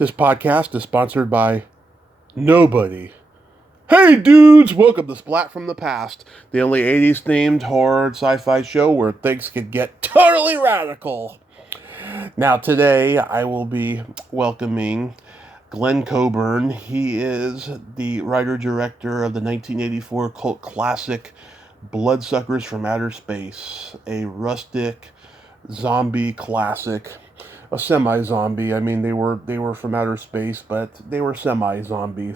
This podcast is sponsored by nobody. Hey dudes, welcome to Splat from the Past, the only 80s themed horror and sci-fi show where things can get totally radical. Now today I will be welcoming Glen Coburn. He is the writer-director of the 1984 cult classic Bloodsuckers from Outer Space, a rustic zombie classic. A semi-zombie. I mean, they were from outer space, but they were semi-zombies.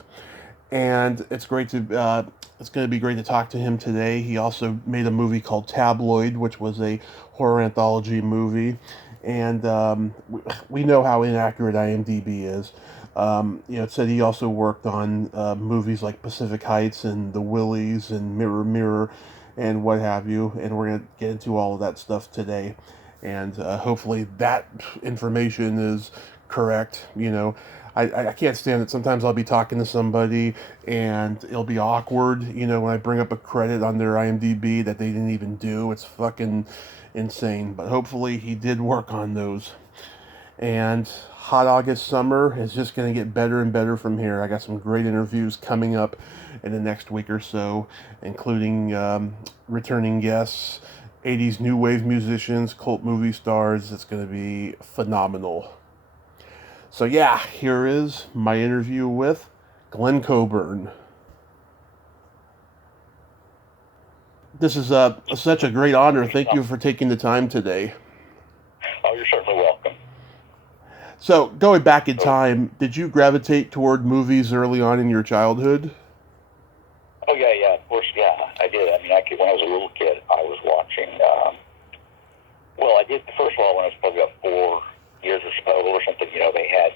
And it's it's going to be great to talk to him today. He also made a movie called Tabloid, which was a horror anthology movie, and we know how inaccurate IMDb is. It said he also worked on movies like Pacific Heights and The Willies and Mirror Mirror, and what have you. And we're going to get into all of that stuff today. And hopefully that information is correct. I can't stand it. Sometimes I'll be talking to somebody and it'll be awkward, when I bring up a credit on their IMDb that they didn't even do. It's fucking insane. But hopefully he did work on those. And hot August summer is just going to get better and better from here. I got some great interviews coming up in the next week or so, including returning guests, 80s new wave musicians, cult movie stars. It's going to be phenomenal. So yeah, here is my interview with Glen Coburn. This is such a great honor. Thank you for taking the time today. Oh, you're certainly welcome. So, going back in time, did you gravitate toward movies early on in your childhood? Oh, yeah, of course, yeah, I did. I mean, when I was a little kid, I was watching, I did, first of all, when I was probably about 4 years or something, they had,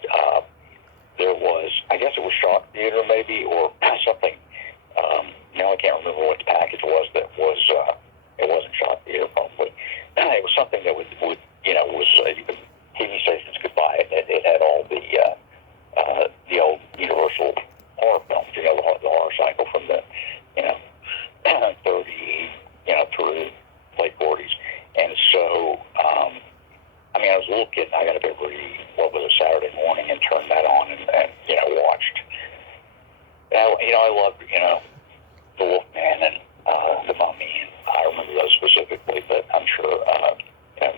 there was, I guess it was Shock Theater maybe, or something, now I can't remember what the package was that was, it wasn't Shock Theater probably. It was something that was TV stations could buy it. It had all the old Universal horror films, the horror cycle from the, 30, through late 40s. And so, I was a little kid and I got up every, Saturday morning and turned that on and watched. And I loved, The Wolfman and The Mummy, and I remember those specifically, but I'm sure,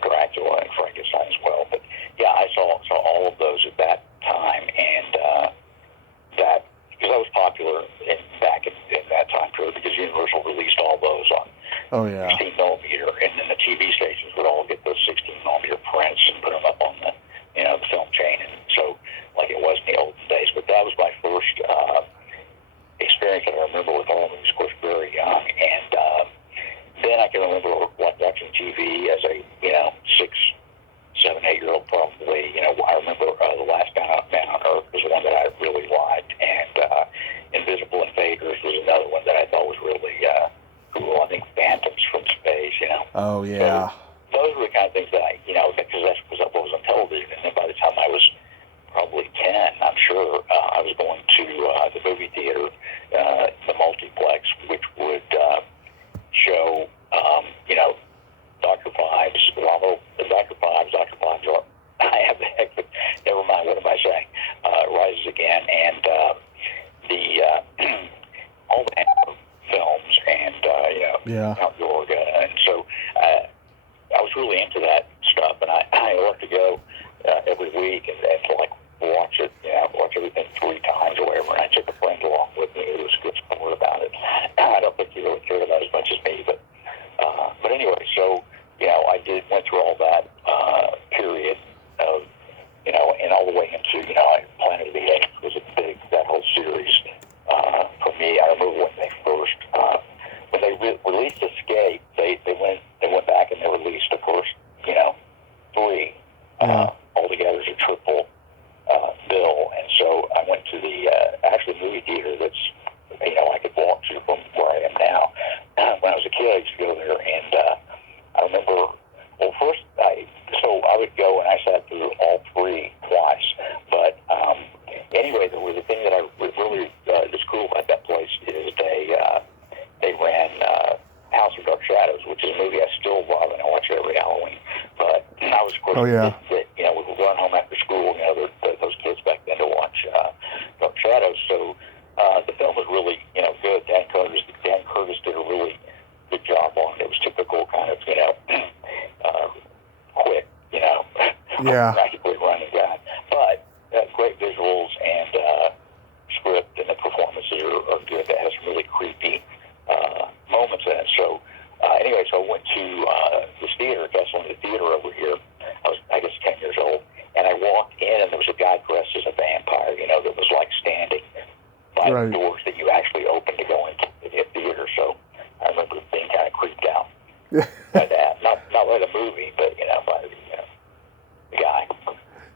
Dracula and Frankenstein as well. But yeah, I saw all of those at that time, and that, because that was popular back in that time period, because Universal released all those on 16 millimeter, and then the TV stations would all get those 16 millimeter prints and put them up on the, the film chain, and so, like it was in the olden days. But that was my first experience that I remember with all these, of course, very young, and then I can remember watching TV as a, 6, 7, 8-year-old probably. I remember The Last Man on Earth was one that I really liked, and Invisible Invaders was another one that I thought was really cool. I think Phantoms from Space, Oh, yeah. So those were the kind of things that I, because that's what was on television, and then by the time I was probably 10, I'm sure, I was going to the movie theater, the multiplex, which would show, Dr. Fives, Dr. Fives, or I have the heck, but never mind, what am I saying? Rises Again, and all the Hammer films, and, Count Yorga, and so I was really into that stuff, and I loved to go every week and watch it, watch everything 3 times or whatever, and I took a friend along with me who was a good sport about it. I don't think he really cared about it as much as me, but anyway, so, I went through all that period of, and all the way into, Planet of the Apes was a big, that whole series, for me. I remember when they first, when they released Escape, they went back and they released the first, 3, altogether as a triple bill, and so I went to the actual movie theater that's, I could walk to from where I am now. When I was a kid, I used to go there, and I remember, first, I would go and I sat through all 3 twice, but anyway, the thing that I really is cool about that place is they ran House of Dark Shadows, which is a movie I still love, and I watch it every Halloween. But I was, of course, we would run home after school, those kids back then to Yeah. practically running guy. But great visuals and script, and the performances are good. That has some really creepy moments in it. So anyway, so I went to this theater, Castle in the Theater over here. I was, I guess, 10 years old, and I walked in, and there was a guy dressed as a vampire, that was like standing by the doors that you actually open to go into the theater. So I remember being kind of creeped out by that. Not by the movie, but by the guy.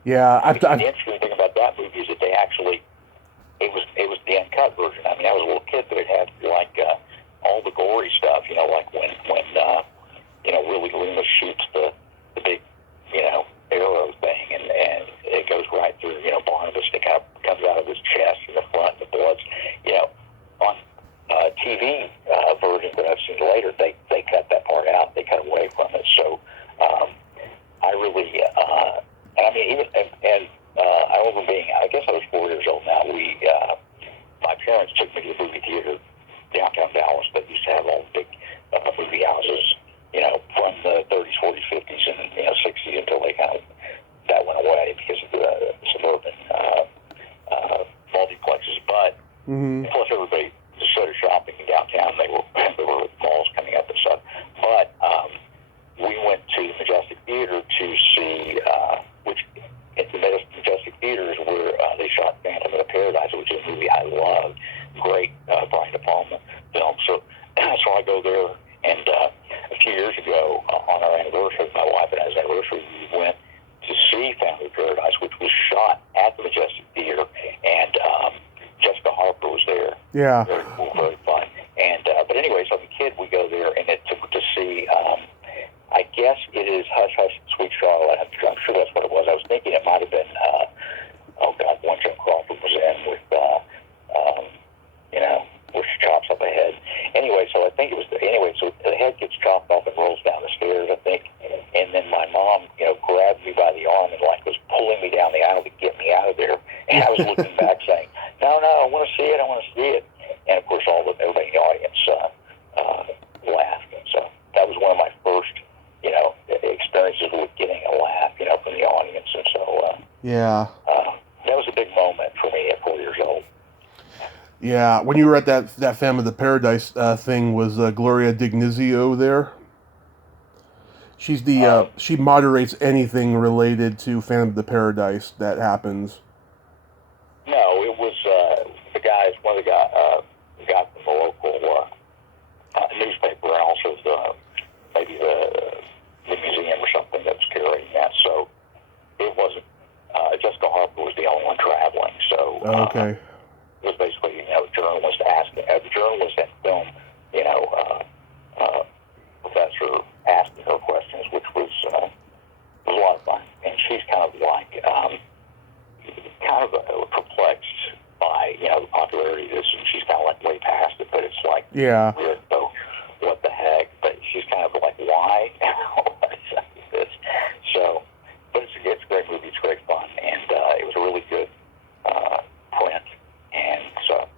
Yeah, the interesting thing about that movie is that they actually it was the uncut version. I mean, I was a little kid, but it had like all the gory stuff. Like when Willie Loomis shoots the big arrow thing, and it goes right through Barnabas. It kind of comes out of his chest in the front, and the blood's on TV versions that I've seen later. They cut that part out. They cut away from it. So I really and I mean even and I remember being, I guess I was 4 years old now. My parents took me to the movie theater downtown Dallas that used to have all the big movie houses, from the 30s, 40s, 50s, and 60s until that went away because of the suburban multiplexes. But plus everybody just started shopping in downtown. There were malls coming up and stuff. But we went to the Majestic Theater to see which. At the Majestic Theater is where they shot Phantom of the Paradise, which is a movie I love. Great Brian De Palma film. So I go there, and a few years ago, on our anniversary, my wife and I's anniversary, we went to see Phantom of the Paradise, which was shot at the Majestic Theater, and Jessica Harper was there. Yeah. Very cool, very fun. And but anyway, so as a kid, we go there, and it took to see. I guess it is Hush Hush Sweet Charlotte. I'm sure that's what it was. I was thinking it might have been, one Jim Crawford was in with, with chops up ahead. Anyway, so I think it was, so the head gets chopped off and rolls down the stairs, I think. And then my mom, grabbed me by the arm and was pulling me down the aisle to get me out of there. And I was looking back saying, no, I want to see it. And of course, everybody in the audience laughed. And so that was one of my first experiences with getting a laugh, from the audience, and so that was a big moment for me at 4 years old. Yeah, when you were at that Phantom of the Paradise thing, was Gloria Dignizio there? She's she moderates anything related to Phantom of the Paradise that happens. No, it was one of the guys from the local newspaper, and also maybe the museum or something that was carrying that. So it wasn't. Jessica Harper was the only one traveling. So okay. It was basically journalist asking the journalist at film, professor asking her questions, which was a lot of fun. And she's kind of like perplexed by the popularity of this, and she's kind of like way past it. But it's like weird. So what the heck? But she's kind of like, why? This. So, but it's a great movie. It's great fun, and it was a really good print, and so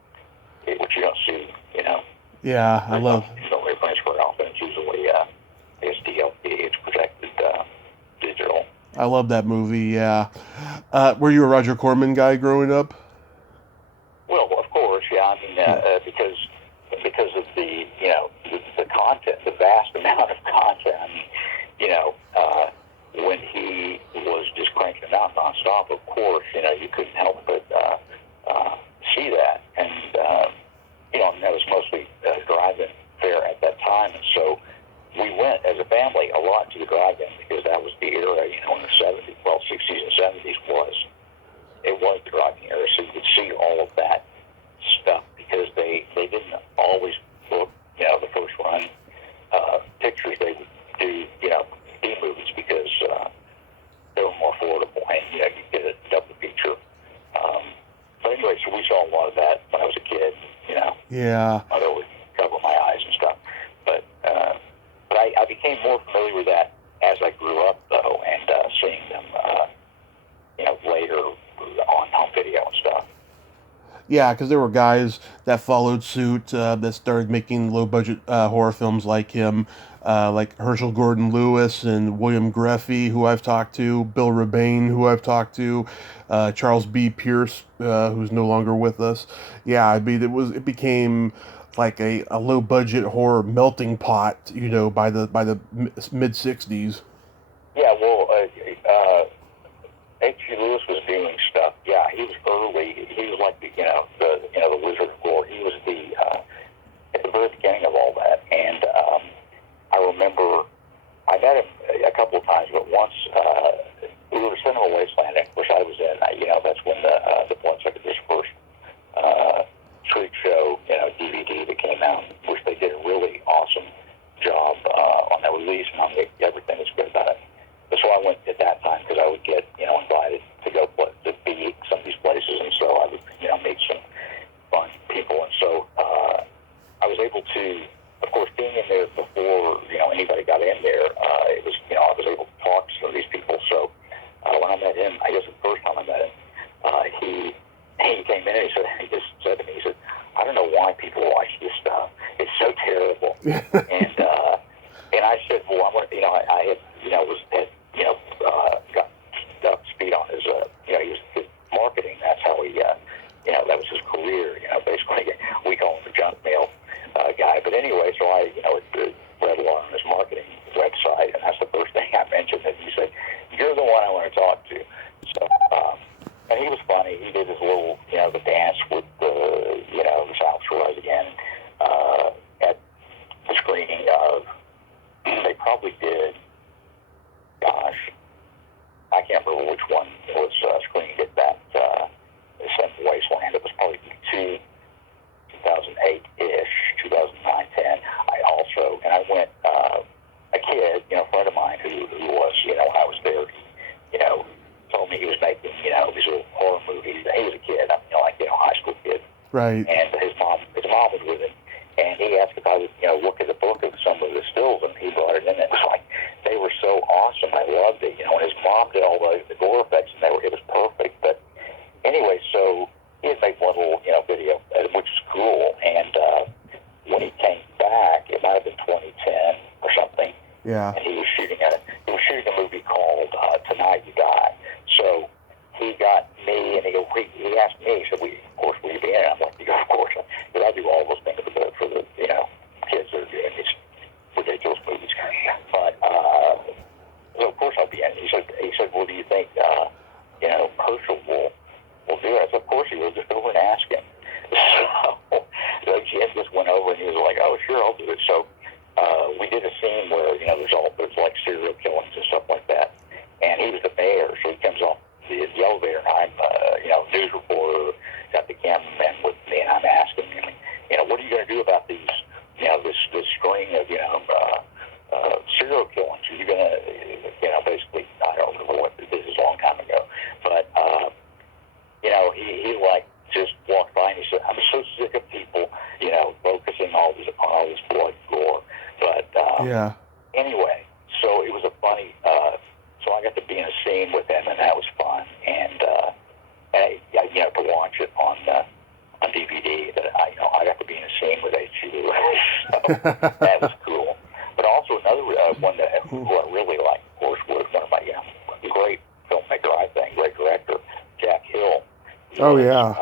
which you don't see, Yeah, I love. You don't really prints very often. It's usually it's DLP. It's projected digital. I love that movie. Yeah. Were you a Roger Corman guy growing up? Well, of course, yeah. I mean, because of the the content, the vast amount of content. I mean, when he was just cranking it out nonstop, of course, you couldn't help but see that, and that was mostly drive-in fare at that time, and so we went as a family a lot to the drive-in because that was the era, in the 70s, 60s and 70s was the drive-in era, so you could see all of that stuff because they didn't always book, the first run pictures. They would do, B movies because they were more affordable, and you get a double feature. But anyway, so we saw a lot of that when I was a kid. Yeah. I'd always cover my eyes and stuff. But I became more familiar with that as I grew up, though, and seeing them, later on home video and stuff. Yeah, because there were guys that followed suit that started making low-budget horror films like him. like Herschel Gordon Lewis and William Greffey, who I've talked to, Bill Rebane, who I've talked to, Charles B. Pierce, who's no longer with us. Yeah, I mean, it became like a low budget horror melting pot, by the mid '60s. Yeah, well, H.G. Lewis was doing stuff. Yeah, he was early. He was like the Wizard of Gore. He was at the very beginning of all that. And I remember I met him a couple of times, but once we were at Cinema Wasteland, which I was in. That's when the Bloodsucker's first Street Show, DVD that came out, which they did a really awesome job on that release, and everything was good about it. But so I went at that time because I would get invited to go to be some of these places, and so I would meet some fun people, and so I was able to, of course, being in there before anybody got in there, it was I was able to talk to some of these people. So when I met him, I guess the first time I met him, he came in and he just said to me, he said, "I don't know why people watch this stuff. It's so terrible." And I said, "Well, I had got up to speed on his he was his marketing. That's how he that was his career. Basically we call him the junk mail guy. But anyway, so I read a lot on his marketing website, and that's the first thing I mentioned. And he said, 'You're the one I want to talk to.' So and he was funny. He did his little the dance with the South Shores again at the screening of. They probably did. Gosh, I can't remember which one was screened at that Central Wasteland. It was probably 2008-ish, 2009, 10. I went, a kid, a friend of mine who was, when I was there, told me he was making, these little horror movies. He was a kid, high school kid. Right. And his mom was with him. And he asked if I would, look at the book of some of the stills, and he brought it in. It was like, they were so awesome. I loved it. And his mom did all the gore effects, and it was perfect. But anyway, so he had made one little, video, which is cool. And when he came back, it might have been 2010 or something. Yeah. And he was shooting a movie called Tonight You Die. So he got me, and he asked me, he said, of course, will you be in it? I'm like, yeah, of course. Because I do all those things for the kids that are doing these ridiculous movies. But, so of course I'll be in it. He said, well, do you think, Herschel will do it? I said, of course he will. Just go over and ask him. So Jim just went over, and he was like, oh, sure, I'll do it. So we did a scene where, there's like serial killings and stuff like that. And he was the mayor, so he comes off the elevator, and I'm, news reporter, got the cameraman with me, and I'm asking him, what are you going to do about these, this string of, serial killings? Are you going to, basically, I don't remember what this is a long time ago, but, he like just walked by and he said, I'm so sick of people, focusing on all this blood gore. But, yeah. Anyway, so it was a funny, so I got to be in a scene with him, and that was fun. And to watch it on DVD, that I got to be in a scene with H.G. Lewis. So that was cool. But also another one who I really like, of course, was one of my great filmmaker, I think, great director, Jack Hill. Oh, yeah.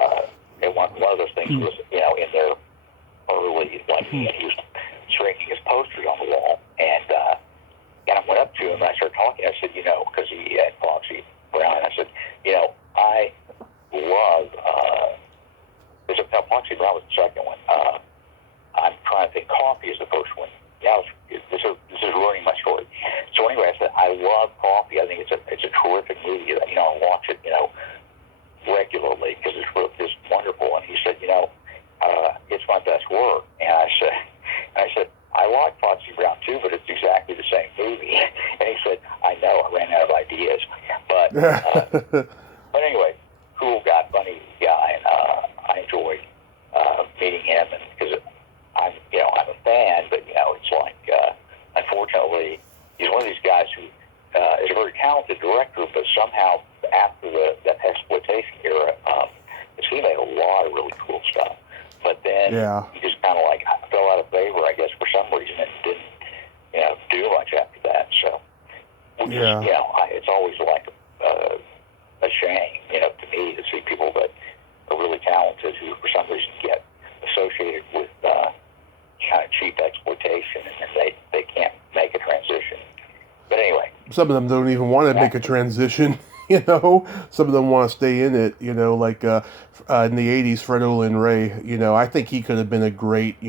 And one of those things was, in their early, and he was shrinking his posters on the wall, and I went up to him, and I started talking. I said, because he had Foxy Brown, I said, I love, Foxy Brown was the second one. I'm trying to think, Coffee is the first one. Now, this is ruining my story. So anyway, I said, I love Coffee. I think it's a terrific movie. I watch it, regularly, because it's just wonderful. And he said, it's my best work. And I said, I like Foxy Brown too, but it's exactly the same movie. And he said, I know, I ran out of ideas. But anyway, cool guy, funny guy, and I enjoyed meeting him, and because I'm a fan, but it's like, unfortunately, he's one of these guys who is a very talented director, but somehow after that exploitation era, he made a lot of really cool stuff. But then he just kind of like fell out of favor, I guess, for some reason, and didn't Yeah. It's always like a shame, to me, to see people that are really talented who, for some reason, get associated with kind of cheap exploitation, and they can't make a transition. But anyway. Some of them don't even want to make a transition, Some of them want to stay in it, like in the 80s, Fred Olen Ray, I think he could have been a great,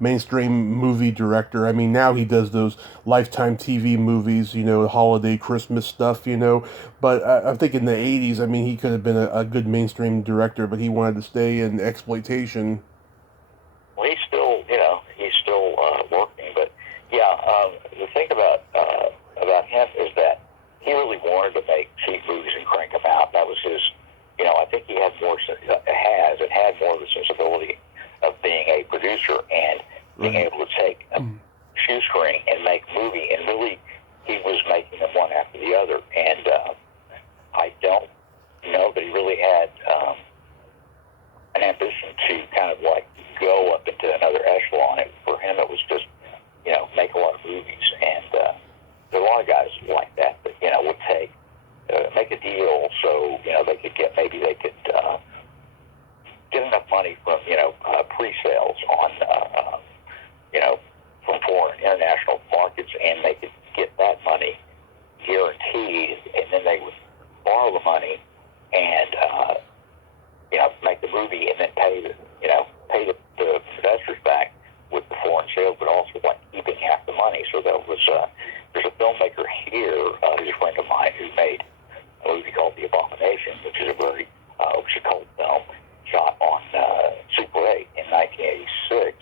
mainstream movie director. I mean, now he does those Lifetime TV movies, holiday Christmas stuff, But I think in the 80s, I mean, he could have been a good mainstream director, but he wanted to stay in exploitation. Well, he's still working, but the thing about him is that he really wanted to make cheap movies and crank them out. That was his, I think he had more of the sensibility of being a producer and being able to take a shoestring and make a movie, and really he was making them one after the other. And I don't know that he really had an ambition to kind of like go up into another echelon. And for him, it was just, make a lot of movies. And there are a lot of guys like that would make a deal so, they could get enough money from, pre-sales on, from foreign international markets, and they could get that money guaranteed, and then they would borrow the money and, make the movie and then pay the investors back with the foreign sales, but also like keeping half the money. So there was there's a filmmaker here, who's a friend of mine, who made a movie called The Abomination, which is a very cult film shot on Super 8 in 1986,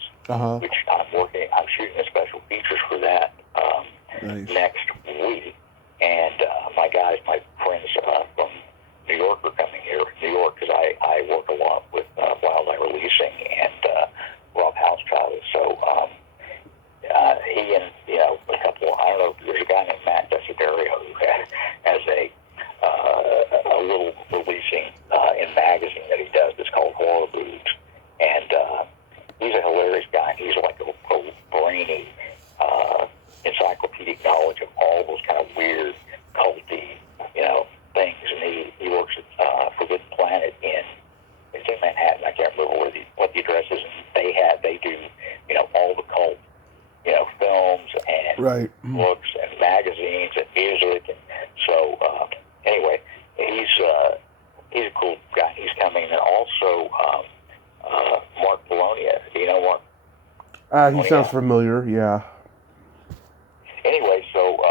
which I'm shooting the special features for that next week. And my friends from New York are coming here. New York, because I work a lot with Wildlife Releasing and Rob Housechild. So he and a couple. I don't know. There's a guy named Matt Desiderio who has a little releasing in magazine that he does. It's called Horror Boobs, and he's a hilarious guy. He's like a brainy encyclopedic knowledge of all those kind of weird culty things, and he works at Forbidden Planet it's in Manhattan. I can't remember what the address is. And they do all the cult films and books and magazines and music, and so anyway, he's a cool guy. He's coming, and also Mark Polonia. Do you know Mark? He sounds familiar. Yeah. Anyway, so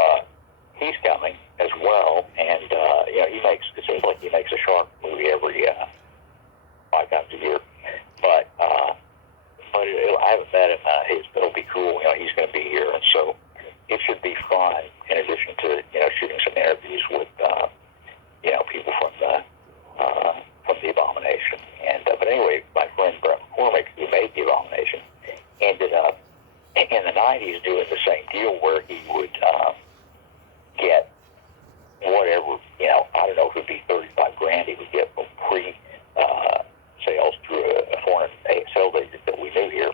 he's coming as well, and it seems like he makes a shark movie every 5 times a year, but I haven't met him. It'll be cool. He's going to be here, and so it should be fun. In addition to shooting some interviews with people from the Abomination, and but anyway, my friend Brett McCormick, who made the Abomination, ended up in the '90s doing the same deal where he would get whatever I don't know if it'd be $35,000 he would get from sales through a foreign sales agent that we knew here,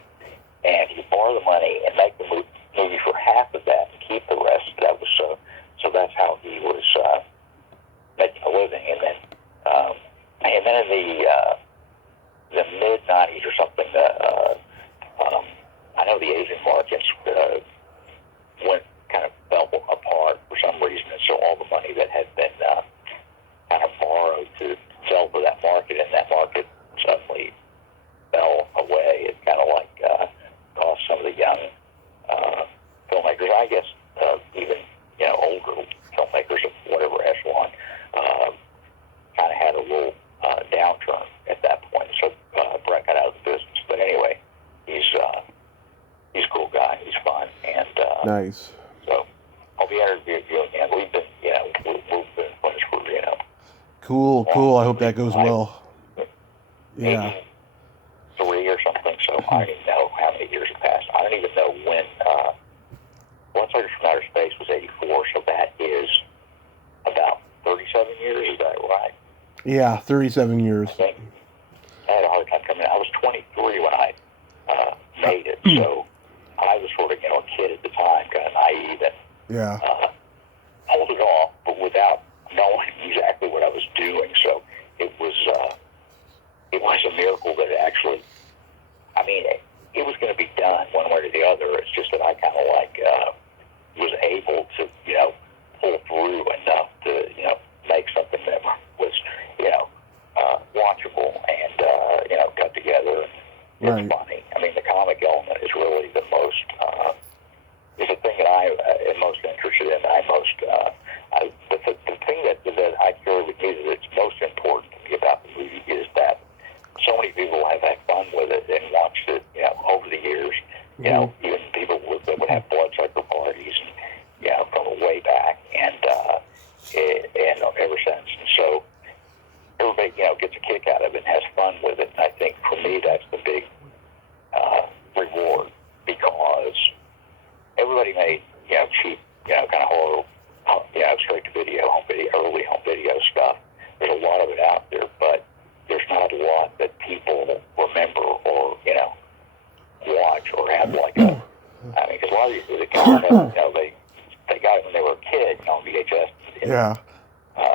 and he'd borrow the money and make the movie for half of that and keep the rest. That was so that's how he was making a living. And then in the mid '90s or something, I know the Asian markets fell apart for some reason, and so all the money that had been kind of borrowed to sell for that market, and that market suddenly fell away. It kind of like cost some of the young filmmakers, I guess, even older filmmakers of whatever echelon, kind of had a little downturn at that point. So Brett got out of the business. But anyway, he's a cool guy. He's fun, and nice. So I'll be interviewing you again. We've been friends for Cool. I hope that goes well. Yeah. 3 or something. So I don't even know how many years have passed. I don't even know when. Blood Suckers from Outer Space was '84, so that is about 37 years. Is that right? Yeah, 37 years. I think I had a hard time coming in. I was 23 when I made it, so I was sort of a kid at the time, kind of naive and holding on. It's funny. I mean, the comic element is really the most, is the thing that I am most interested in. The thing that I carry with me that's most important to me about the movie is that so many people have had fun with it and watched it, over the years. Even people that would have bloodsucker parties, and from way back, and ever since. And so everybody, gets a kick out of it and has fun with it. And I think for me, that's the big reward, because everybody made, cheap, kind of horror, straight to video, early home video stuff. There's a lot of it out there, but there's not a lot that people remember or, watch or have like a, because a lot of these movies, they got it when they were a kid, on VHS.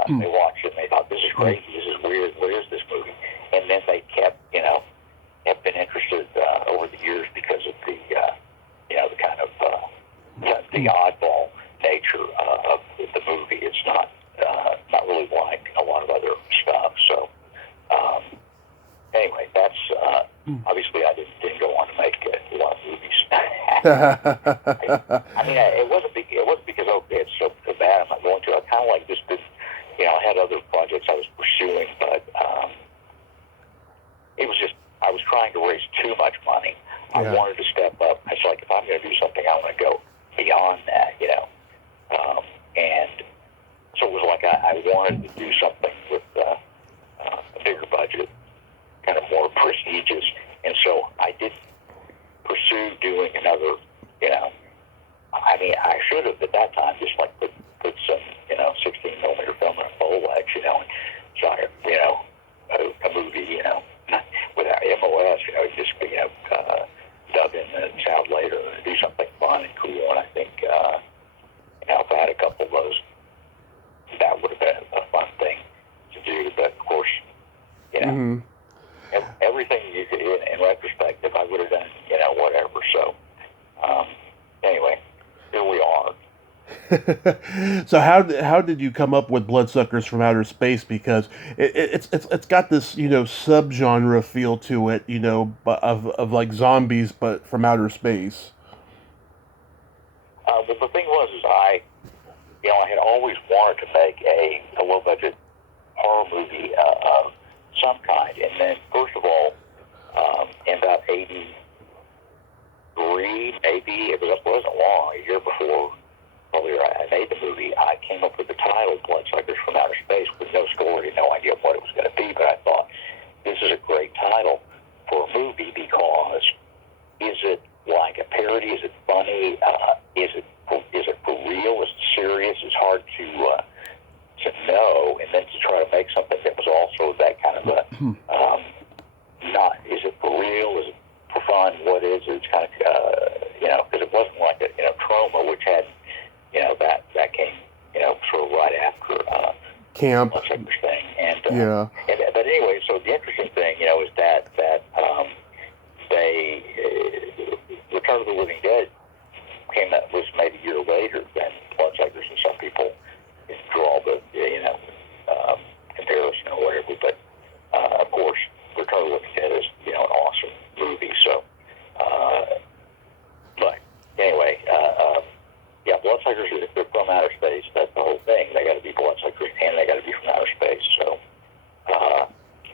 They watched it and they thought, this is crazy, this is weird, what is this movie? And then they kept, have been interested over the years because of the, the kind of, the oddball nature of the movie. It's not really like a lot of other stuff. So, anyway, that's, obviously I didn't go on to make a lot of movies. I mean, it wasn't because, okay, it's so bad, I'm not going to. I kind of like just did, I had other projects I was pursuing, but it was just, I was trying to raise too much money. I wanted to step up. It's like, if I'm going to do something, I want to go beyond that, and so it was like I wanted to do something with a bigger budget, kind of more prestigious, and so I did pursue doing another, I mean, I should have at that time just like put some, 16 millimeter film in a Bolex, and shot a movie, without MOS, just, dub in the sound later and do something fun and cool. And I think, if I had a couple of those, that would have been a fun thing to do. But of course, everything you could, in retrospective, I would have done, whatever. So, anyway, here we are. So how did you come up with Bloodsuckers from Outer Space? Because it's got this subgenre feel to it, of like zombies but from outer space. Well, the thing was, is I had always wanted to make a low budget horror movie of some kind, and then first of all, in about '83, maybe it wasn't long, a year before. Probably I made the movie, I came up with the title, Bloodsuckers from Outer Space, with no story, no idea what it was going to be, but I thought, this is a great title for a movie, because is it like a parody? Is it funny? Is it for real? Is it serious? It's hard to know, and then to try to make something that was also that kind of a, not, is it for real? Is it for fun? What is it? It's kind of, because it wasn't like a Trauma, which had, that came, sort of right after Camp thing, and but anyway, so the interesting thing, is that they Return of the Living Dead was made a year later than Bloodsuckers, and some people draw the comparison or whatever, but of course Return of the Living Dead is an awesome movie. So, but anyway. Bloodsuckers, they're from outer space. That's the whole thing. They got to be bloodsuckers, and they got to be from outer space. So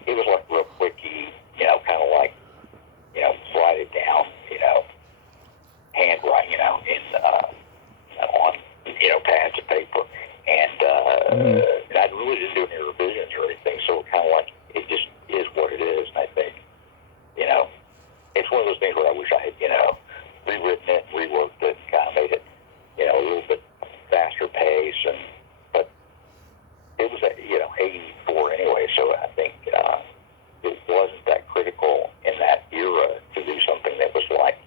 it was like real quickie, kind of like, write it down, handwriting, on, pads of paper. And I really didn't do any revisions or anything, so it kind of like, it just is what it is. And I think, it's one of those things where I wish I had, rewritten it, reworked it, kind of made it, a little bit faster pace, but it was, 84 anyway, so I think it wasn't that critical in that era to do something that was like,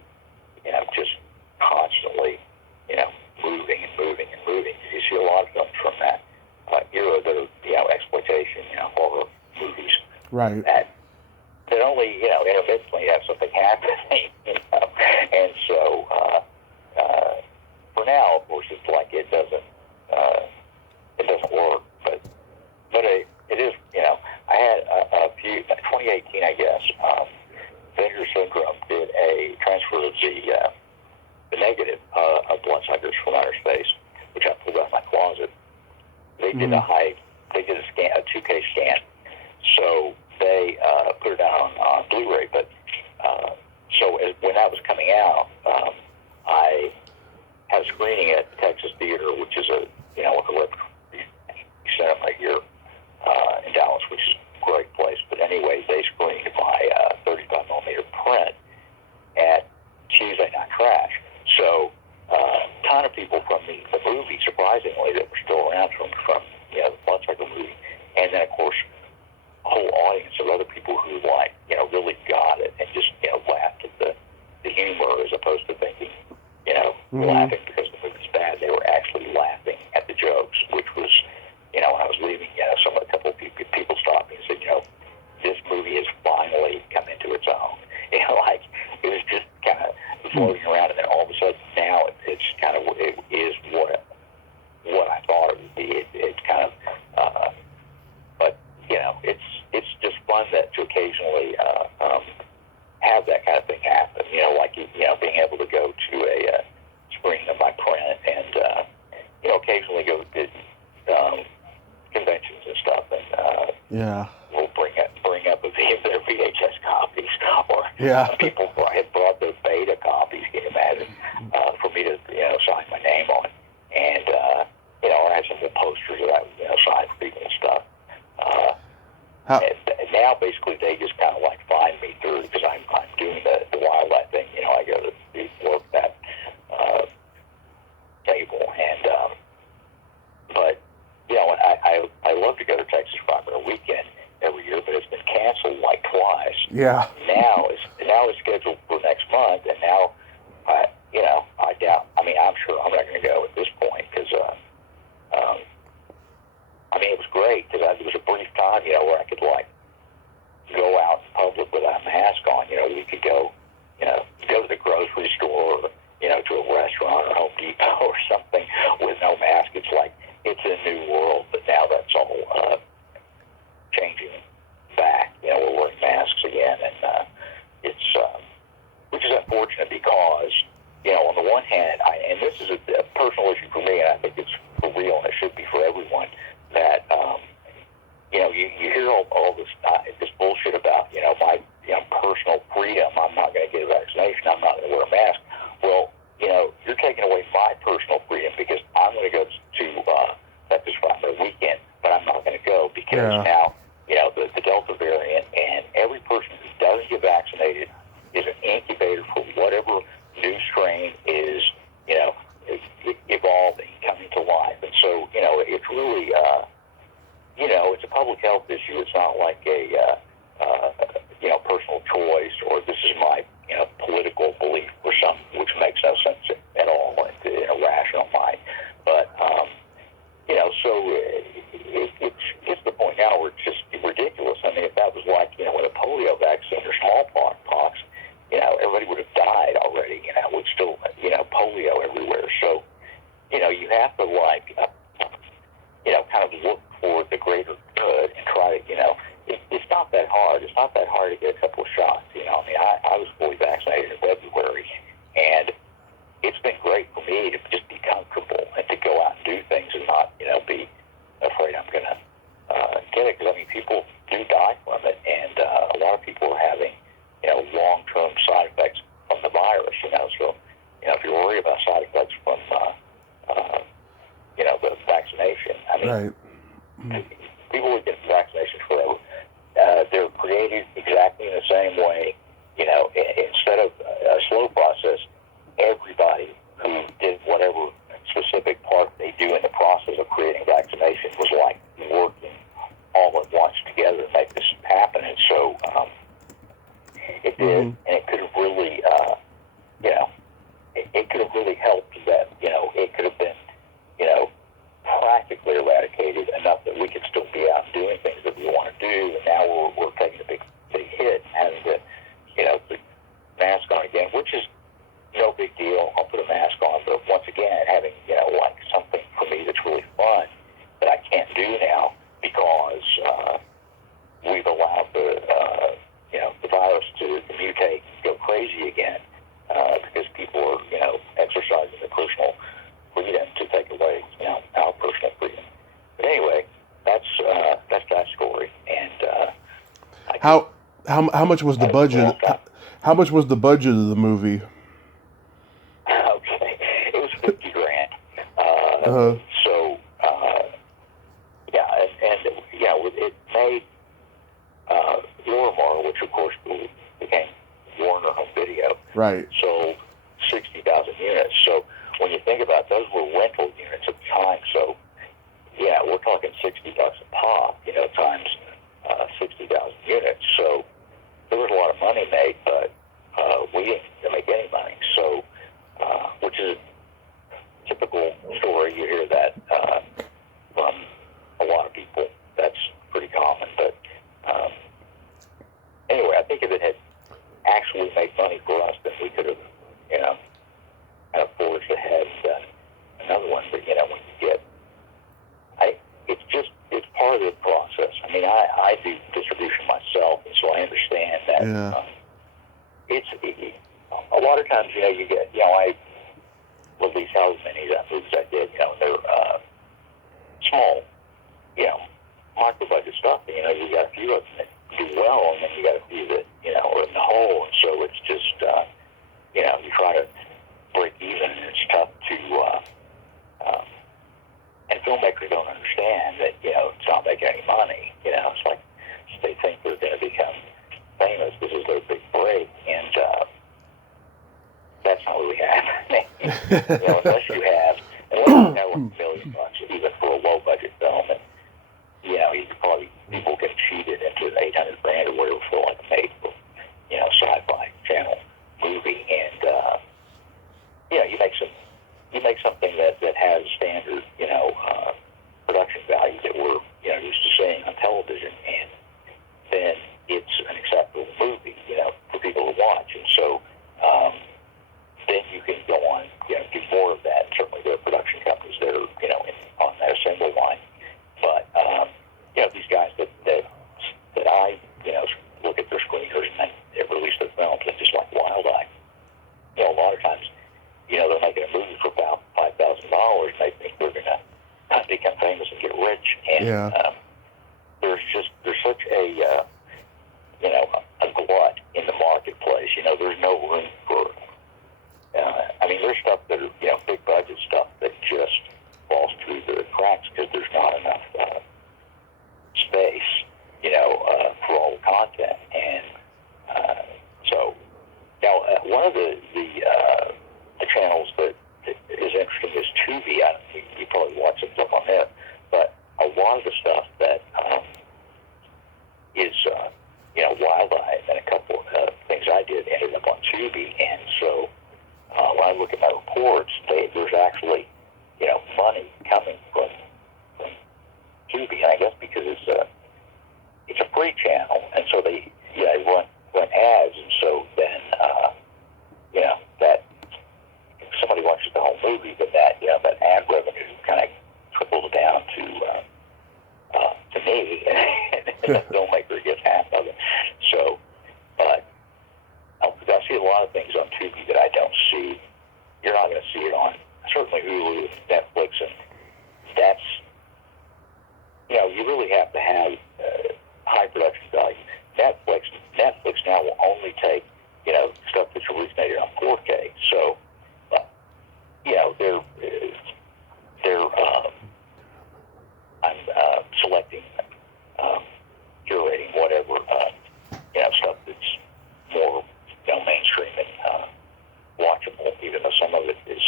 just constantly, moving and moving and moving. You see a lot of films from that era that are, exploitation, horror movies. Right. That only, intermittently have something happening, and so, for now, of course, it's like it doesn't work, but it is, I had a few, 2018, I guess, Vinegar Syndrome floating around, and then all of a sudden now it's kind of, it is what I thought it would be. It's kind of, but it's just fun that to occasionally have that kind of thing happen. Like being able to go to a screening of my print, and occasionally go to conventions and stuff, and we'll bring up a few of their VHS copies, or people had brought their beta copies. Can you imagine? For me to sign my name on, and or have some of the posters that I sign for people and stuff. And now basically they just kind of like find me through, because I'm doing the wildlife thing. I go to work that table, and but I love to go to Texas Primary Weekend every year, but it's been canceled like twice. Yeah. Now it's scheduled for next month, and now I doubt. I mean, I'm sure I'm not going to go at this point, because it was great, because there was a brief time where I could like go out in public without a mask on. We could go to the grocery store, or to a restaurant or Home Depot or something with no mask. It's like it's a new world, but now that's all changing back. We're wearing masks again, and it's which is unfortunate, because on the one hand, and this is a personal issue for me, and I think it's for real, and it should be for everyone, that you hear all this bullshit about my personal freedom. I'm not going to get a vaccination. I'm not going to wear a mask. Well, you're taking away my personal freedom, because I'm going to go to Texas Primary Weekend, but I'm not going to go because now the Delta variant, and every person who doesn't get vaccinated is an incubator for whatever new strain is evolving, coming to life. And so it's really it's a public health issue. It's not like a personal choice, or this is my political belief or something, which makes no sense at all in a rational mind. But so it's just the point now where it's just ridiculous. I mean, if that was like with a polio vaccine or smallpox, everybody would have died already. With still polio everywhere. So you have to like kind of look for the greater good and try to it's not that hard. It's not that hard to get a couple of shots. I mean, I was fully vaccinated in February, and it's been great for me to just be comfortable and to go out and do things and not, be afraid I'm going to get it. Because, I mean, people do die from it, and a lot of people are having, long-term side effects from the virus, So, if you're worried about side effects from, the vaccination, I mean, people who get vaccinations forever, they're created exactly in the same way. Instead of a slow process, everybody who did whatever specific part they do in the process of creating vaccination was like working all at once together to make this happen. And so it did, and it could have really, it could have really helped that, it could have been, practically eradicated enough that we could still be out doing things that we want to do. And now we're taking a big hit and having to, the mask on again, which is no big deal. I'll put a mask on, but once again, having, like something for me that's really fun that I can't do now because we've allowed the virus to mutate and go crazy again because people are, exercising their personal freedom to take away, our personal freedom. But anyway, that's that story. And how much was the budget? How much was the budget of the movie? Okay, it was $50,000. So it made Lorimar, which of course became Warner Home Video, right? Sold 60,000 units. So when you think about it, those were rental units at the time. So we're talking $60 a pop, times 60,000 units. So there was a lot of money made, but we didn't make any money. So, which is a typical story. You hear that from a lot of people. That's pretty common. But anyway, I think if it had actually made money for us, then we could have, And it's a lot of times, you get, I with these house minis, movies I did, they're small, micro budget stuff. You got a few of them that do well, and then you got a few that, are in the hole. And so it's just, you try to break even, and it's tough to, and filmmakers don't understand that, it's not making any money. It's like they think they're going to become famous. This is their big break, and that's not really happening. Unless you have $1 million, even for a low budget film, and you could probably, people get cheated into $800,000 or whatever for like a made for sci-fi channel movie, and you make something that has standard production value that we're used to seeing on television, and then it's an acceptable movie for people to watch, and so then you can go on do more of that. Certainly there are production companies that are on that assembly line, but these guys that I look at their screeners and then they release their films, and just like Wild Eye, a lot of times they're making a movie for about $5,000. They think they're going to become famous and get rich, and there's such a a glut in the marketplace. There's no room for. There's stuff that are big budget stuff that just falls through the cracks because there's not enough space, for all the content, and so now one of the channels that is interesting is Tubi. You probably watch some stuff on there, but a lot of the stuff that is Wild Eye and a couple of things I did ended up on Tubi, and so when I look at my reports, there's actually money coming from Tubi, and I guess because it's a free channel, and so they run ads, and so then that if somebody watches the whole movie, but that ad revenue kind of trickles down to me, and the filmmaker gets half of it. So, but I see a lot of things on Tubi that I don't see. You're not going to see it on certainly Hulu, Netflix, and that's you really have to have high production value. Netflix now will only take stuff that's originated on 4K. So they're I'm selecting, curating whatever stuff that's more mainstream and watchable, even though some of it is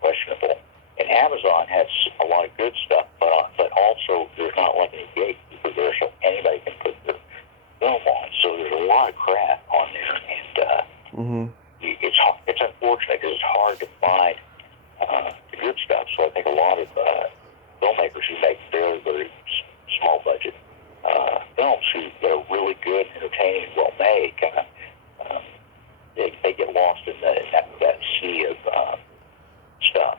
questionable. And Amazon has a lot of good stuff, but also there's not like any gatekeeper there, so anybody can put their film on. So there's a lot of crap on there, and it's unfortunate because it's hard to find the good stuff. So I think a lot of filmmakers who make very, very small budget films that are really good, entertaining, and well made, kind of they get lost in that sea of stuff.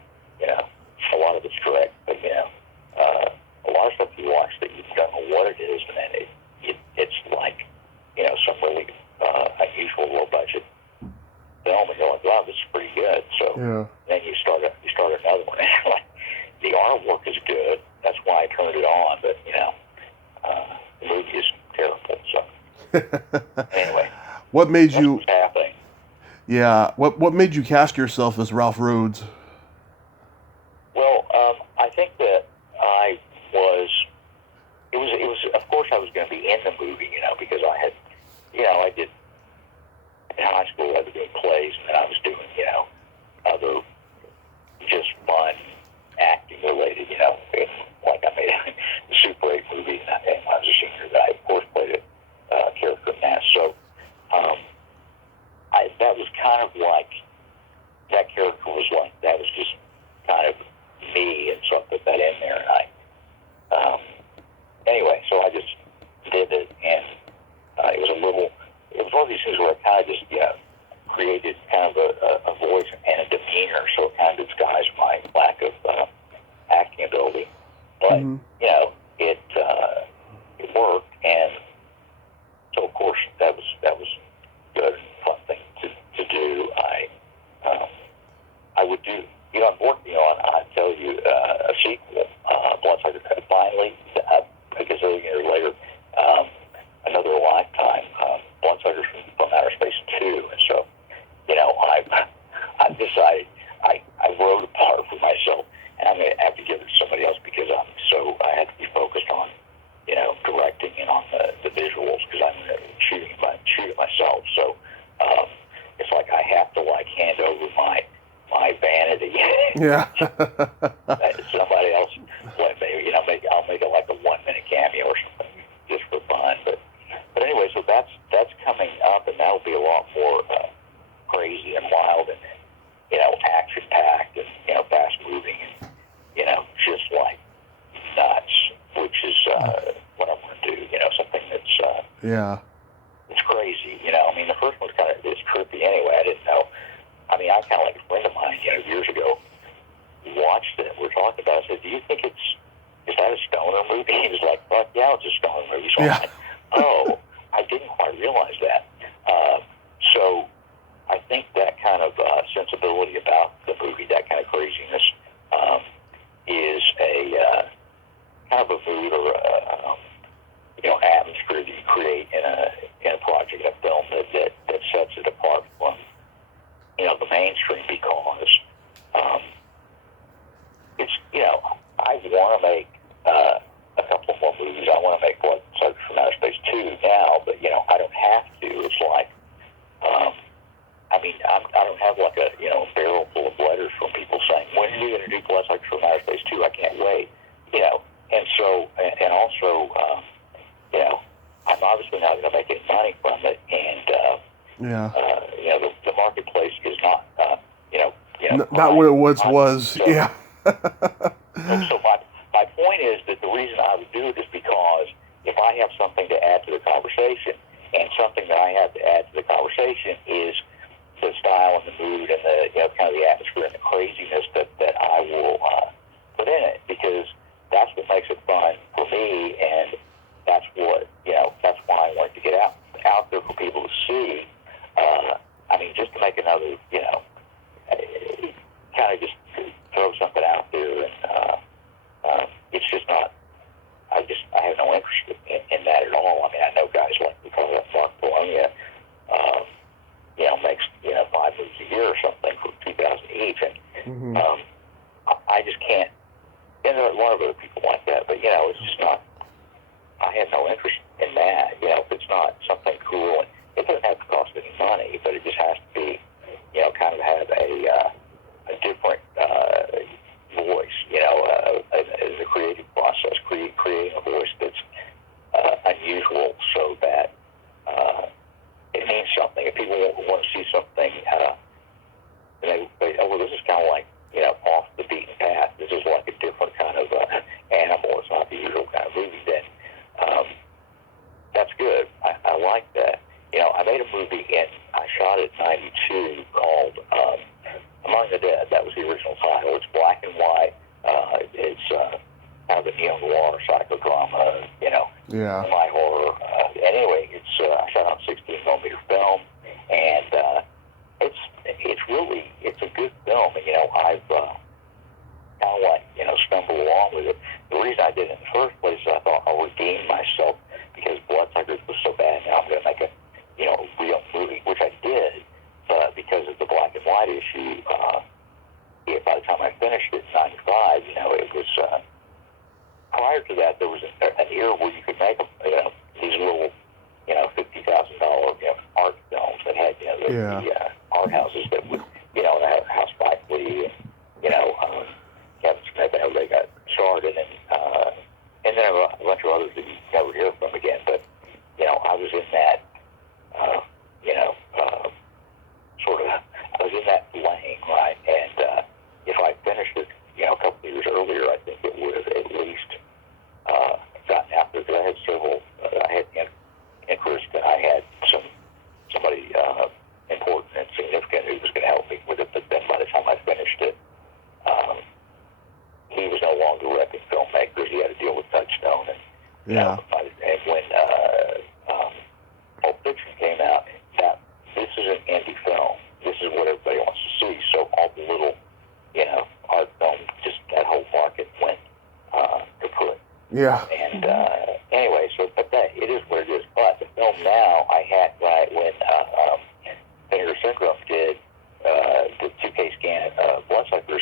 A lot of it's correct, but a lot of stuff you watch that you don't know what it is, and then it's like some really unusual low budget film, and you're like, wow, this is pretty good. So then you start another one. Like, the artwork is good. That's why I turned it on, but the movie is terrible. So anyway, what made you? What's happening? Yeah, what made you cast yourself as Ralph Rhodes? Well, I think that it was, of course I was going to be in the movie, because I had, I did, in high school I was doing plays, and then I was doing, other just fun acting related, and like I made a Super 8 movie, and I was a senior that I, of course, played a character in that, so that was kind of like, that character was like, that was just kind of me, and so I put that in there, and anyway, so I just did it, and it was one of these things where I kind of just, created kind of a voice and a demeanor, so it kind of disguised my lack of acting ability, but, it worked, and so, of course, that was Yeah. Somebody else, maybe, I'll make it like a 1-minute cameo or something just for fun. But anyway, so that's coming up, and that'll be a lot more crazy and wild and, action packed and, fast moving and, just like nuts, which is what I'm going to do. Something that's yeah. It's crazy. The first one's it's trippy anyway. I didn't know. I kind of like a friend of mine, years ago, watched it. We're talking about it. I said, "Do you think is that a stoner movie?" He was like, "Fuck yeah, it's a stoner movie." So I'm like, "Oh, I didn't quite realize that." So I think that kind of sensibility about the movie, that kind of craziness, is a kind of a mood or atmosphere that you create in a project, a film that sets it apart from the mainstream, because it's I want to make a couple more movies. I want to make Blood Suckers from Outer Space 2 now, but I don't have to. It's like I don't have like a barrel full of letters from people saying, "When are you going to do Blood Suckers from Outer Space 2? I can't wait." And so and also I'm obviously not going to make any money from it, and the marketplace is not not what it once was. So, yeah. So my point is that the reason I would do it is because if I have something to add to the conversation, and something that I have to add to the conversation is the style and the mood and the kind of the atmosphere and the craziness that I will put in it, because that's what makes it fun for me, and that's what that's why I wanted to get out there for people to see. Just to make another kind of just throw something out there, and it's just not. I have no interest in that at all. I know guys like Mark Bologna, makes 5 movies a year or something for 2,000 each, and I just can't. And there are a lot of other people like that, but it's just not. I have no interest in that. If it's not something cool, and it doesn't have to cost any money, but it just has to be, kind of have a different voice. As a creative process, creating a voice that's unusual, so that it means something. If people want to see something, this is kind of like off the beaten path. This is like a different kind of animal. It's not the usual kind of movie. Then that's good. I like that. I made a movie and I shot it in '92 called Among the Dead. That was the original title. It's black and white. It's kind of a neo-noir psychodrama, my horror. Anyway, it's I shot on 16mm film, and it's a good film. I've kind of like stumbled along with it. The reason I did it in the first place is I thought I'll redeem myself, because Bloodsuckers was so bad. Now I'm going to make a real movie, which I did, but because of the black and white issue, by the time I finished it in '95, it was prior to that there was an era where you could make these little $50,000 art films that had the art houses that would how Spike Lee and Kevin Smith, how they got started, and then a bunch of others that you never hear from again. But I was in that I was in that lane, right? And if I finished it a couple of years earlier, I think it would have at least gotten out there, because I had several. I had interest, and I had somebody important and significant who was going to help me with it. But then by the time I finished it, he was no longer repping filmmakers. He had to deal with Touchstone, and and when Pulp Fiction came out, this is an indie film. This is what everybody wants to see. So all the little art film, just that whole market went kaput. Yeah. And anyway, but it is what it is. But the film now, I had when Finger Syndrome did the 2K scan of Bloodsuckers,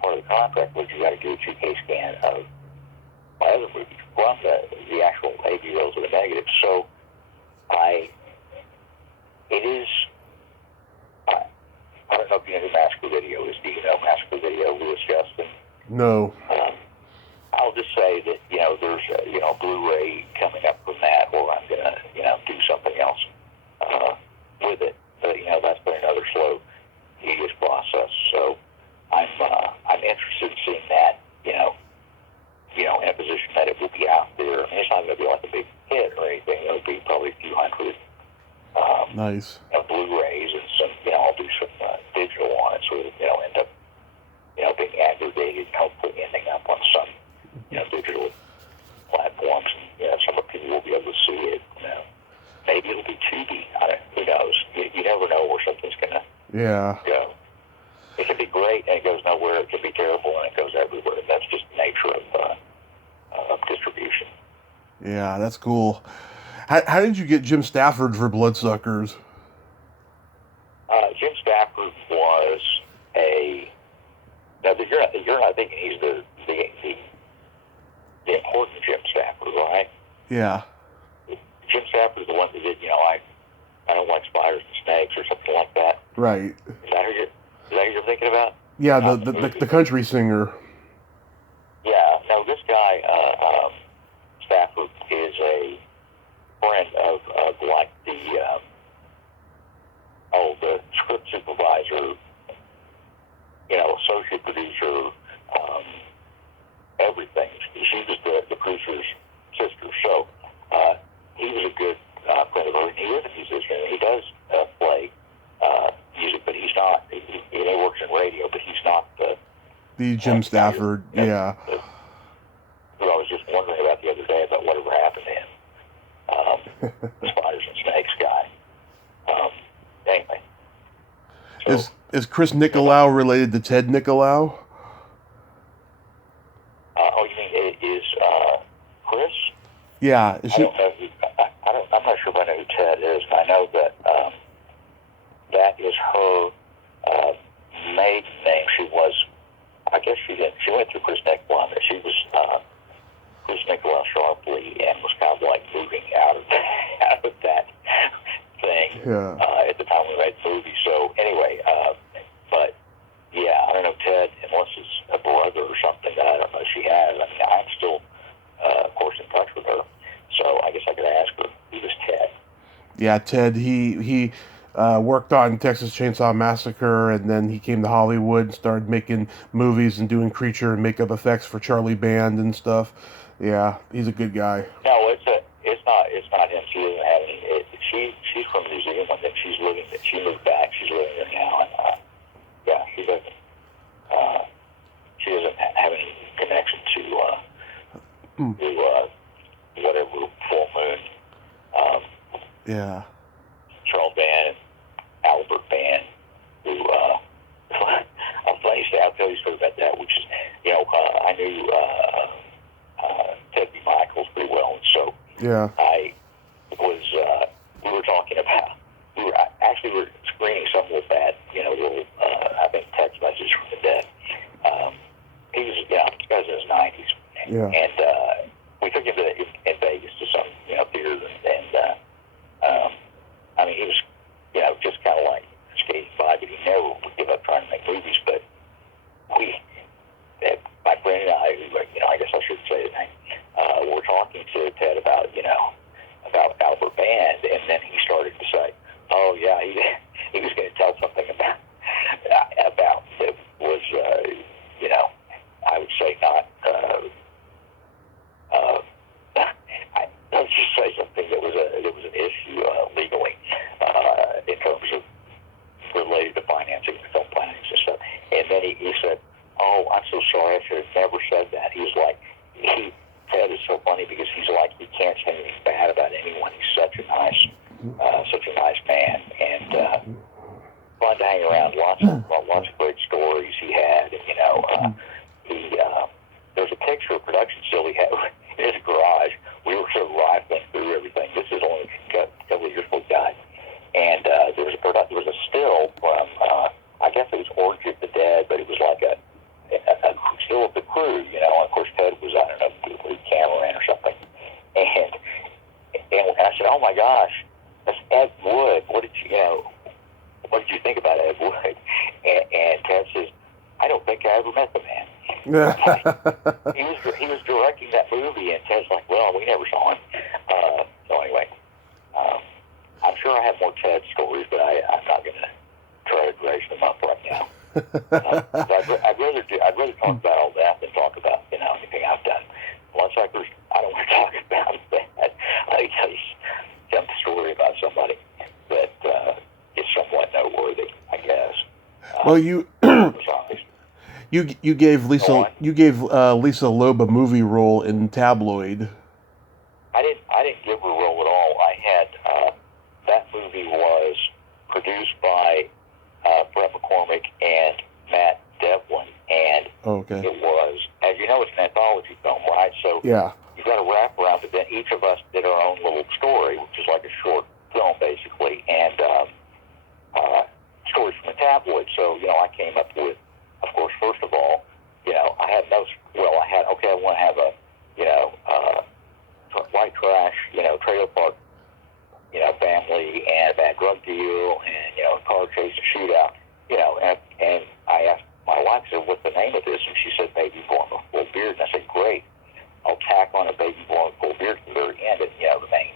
part of the contract was you got to do a 2K scan of my other movies from the actual AV rolls of the negative. So I don't know if you know who Master Video is. Do you know 200 nice. Blu-rays and some, I'll do some digital on it, so it'll end up, being aggregated and hopefully ending up on some, digital platforms. And some people will be able to see it. Maybe it'll be Tubi. Who knows? You never know where something's gonna go. It can be great and it goes nowhere. It can be terrible and it goes everywhere. That's just the nature of distribution. Yeah, that's cool. How did you get Jim Stafford for Bloodsuckers? Jim Stafford was now you're not thinking he's the important Jim Stafford, right? Yeah. Jim Stafford is the one that did, I don't like spiders and snakes or something like that. Right. Is that who you're thinking about? Yeah, the country singer. Yeah. No, this guy Stafford is a friend of like the script supervisor, associate producer, everything. She was the producer's sister, so he was a good friend of hers. He is a musician. He does play music, but he's not. He works in radio, but he's not the Jim Stafford. Who Yeah. I was just wondering about the other day about whatever happened to him. Spiders and snakes guy. Anyway. So, is Chris Nicolau related to Ted Nicolau? you mean it is Chris? Yeah. I don't know. I'm not sure if I know who Ted is. I know that that is her maiden name. I guess she went through Chris Nicolau. She was Chris Nicolau Sharpley and was kind of like moving out of that thing at the time we made the movie. So anyway, but yeah, I don't know Ted, unless it's a brother or something that I don't know she has. I mean, I'm still, of course, in touch with her. So I guess I could ask her who was Ted. Yeah, Ted. He worked on Texas Chainsaw Massacre, and then he came to Hollywood and started making movies and doing creature and makeup effects for Charlie Band and stuff. Yeah, he's a good guy. No, it's not him. She doesn't have any. She's from New Zealand, and she moved back. She's living there now, and yeah, she doesn't have any connection to whatever full moon. Yeah. Charles Band, Albert Band, who I'll tell you a story about that, which is, I knew Ted B. Michaels pretty well, and so yeah. we were talking about, we were screening something with that, little, I think, text message from the dead. He was, this guy's in his 90s, and we took him in Vegas to some, theater, and I mean, he was, just kind of like skating by, but he never would give up trying to make movies. But my friend and I, I guess I shouldn't say his name, were talking to Ted about, about Albert Band, and then he started to say, oh, yeah, he was going to tell something about that was, I would say not, I would just say something that was an issue legally in terms of related to financing and film planning and stuff. And then he said, "Oh, I'm so sorry. I should have never said that." He was like, Ted is so funny because he's like, he can't say anything bad about anyone. He's such a nice man, and fun to hang around. Lots of great stories he had, and there's a picture of production still he had in his garage. We were sort of rifling through everything. This is only a couple of years before he died. And there was a still from, I guess it was Orgy of the Dead, but it was like a still of the crew, and of course Ted was, I don't know, the cameraman or something. And I said, oh my gosh, that's Ed Wood. What did you think about Ed Wood? And Ted says, I don't think I ever met the man. He was directing that movie, and Ted's like, well, we never saw him. So anyway, I'm sure I have more Ted stories, but I'm not going to try to raise them up right now. I'd rather talk about all that than talk about anything I've done. Bloodsuckers, I don't want to talk about that. I tell you some story Well, you you gave Lisa Loeb a movie role in Tabloid. I didn't give her a role at all. I had that movie was produced by Brett McCormick and Matt Devlin, and it was, as you know, it's an anthology film, right? So yeah, you've got a wrap around, but then each of us did our own little story, which is like a short film basically, and stories from the tabloid. So I came up with, of course, first of all, I had no. Well, I want to have a white trash, trailer park, family and a bad drug deal and, car chase and shootout, and I asked my wife, I said, what's the name of this? And she said, Baby Born with Full Beard. And I said, great. I'll tack on a Baby Born with Full Beard at the very end, and, the main,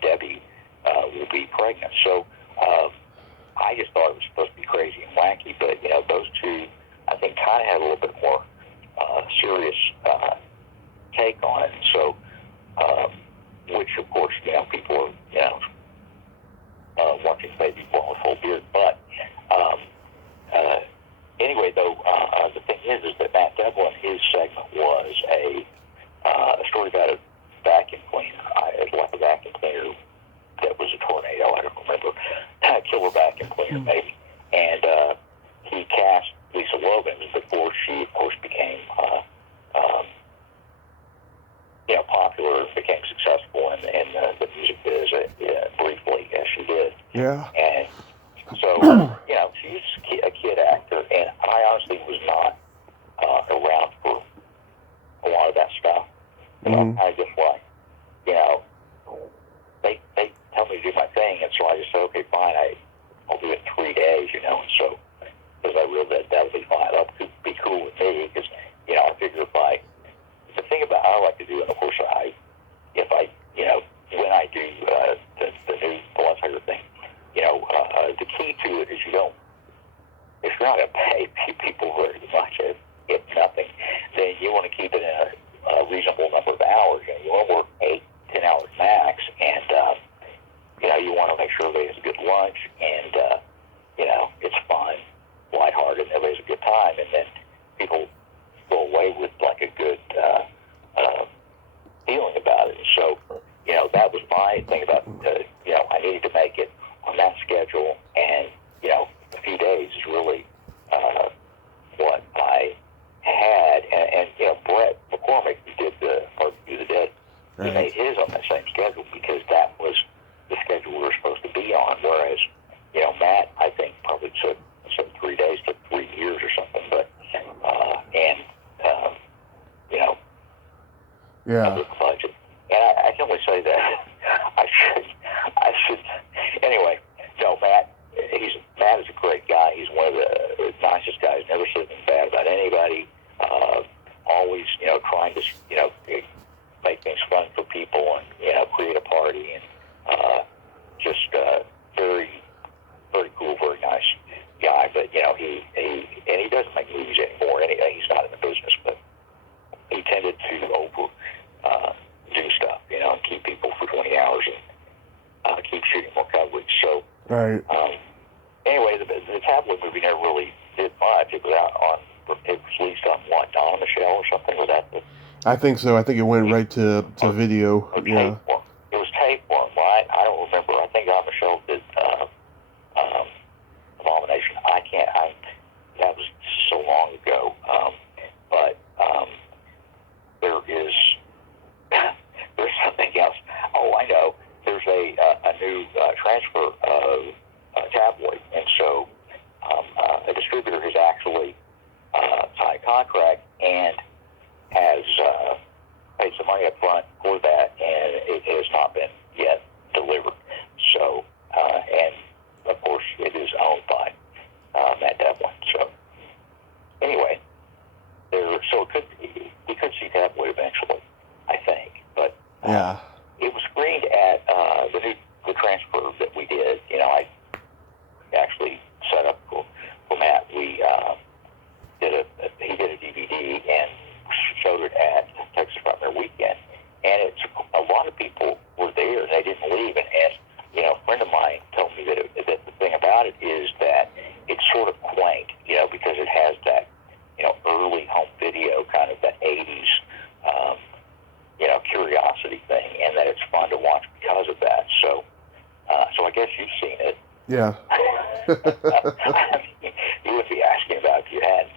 Debbie will be pregnant. So I just thought it was supposed to be crazy and wacky, but, those two, I think, kind of had a little bit more serious take on it. So, which, of course, people are, watching Baby Born with Full Beard. But anyway, though, the thing is that Matt Devlin, his segment was a story about a vacuum cleaner. Like a vacuum cleaner that was a tornado. I don't remember. A killer vacuum cleaner, maybe. And he cast Lisa Loeb before she, of course, became popular, became successful in the music biz briefly, as she did. Yeah. And so, she's a kid actor, and I honestly was not around for a lot of that stuff. I just like, they tell me to do my thing, and so I just said, okay, fine, I'll do it in 3 days, and so, because I realized that would be fine, that would be cool with me, because, I figure the thing about I like to do, and of course when I do the new Bloodsucker thing, the key to it is if you're not going to pay people very much, if nothing, then you want to keep it in a reasonable number of hours. You want to work 8-10 hours max, and you want to make sure everybody has a good lunch, and it's fun, lighthearted, and everybody has a good time, and then people go away with like a good feeling about it. So, that was my thing about, I needed to make it on that schedule, and, a few days is really what I had. And Brett McCormick, who did the Barbecue the Dead, he made his on that same schedule because that was the schedule we were supposed to be on, whereas, Matt, I think, probably took 3 days, took 3 years or something, but, yeah. Budget. And I can only say that I should. Anyway, no, Matt is a great guy. He's one of the nicest guys. Never said anything bad about anybody. Always, trying to, make things fun for people and create a party, and just very, very cool, very nice guy. But he doesn't make movies anymore. He's not in the business, but he tended to do stuff, and keep people for 20 hours and keep shooting more coverage. So, right. Anyway, the tabloid movie never really did much. It was released on what, Don Michelle or something? Was that I think so. I think it went right to video. Yeah. It was tapeworm, right? I don't remember. I think Don Michelle did Abomination. That was so long ago. But there's something else. Oh, I know. There's a new transfer of tabloid, and so a distributor has actually signed a contract and has paid some money up front for that, and it has not been yet delivered. So, and of course, it is owned by Matt Devlin. So, anyway, we could see tabloid eventually, I think, but yeah. It was screened at the transfer that we did. I actually set up for Matt. We he did a DVD and showed it at Texas Frontier Weekend, and a lot of people were there and they didn't leave. And a friend of mine told me that the thing about it is that it's sort of quaint. guess you've seen it. Yeah. You would be asking about if you hadn't.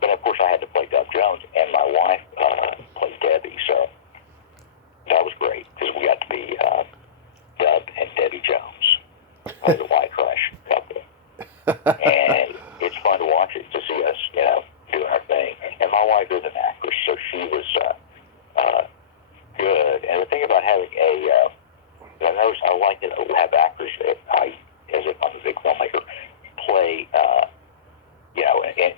But of course I had to play Dub Jones, and my wife played Debbie, so that was great because we got to be Dub and Debbie Jones, the white trash couple. And it's fun to watch it, to see us, doing our thing. And my wife is an actress, so she was good. And the thing about having I noticed I like to have actors that I'm a big filmmaker, play,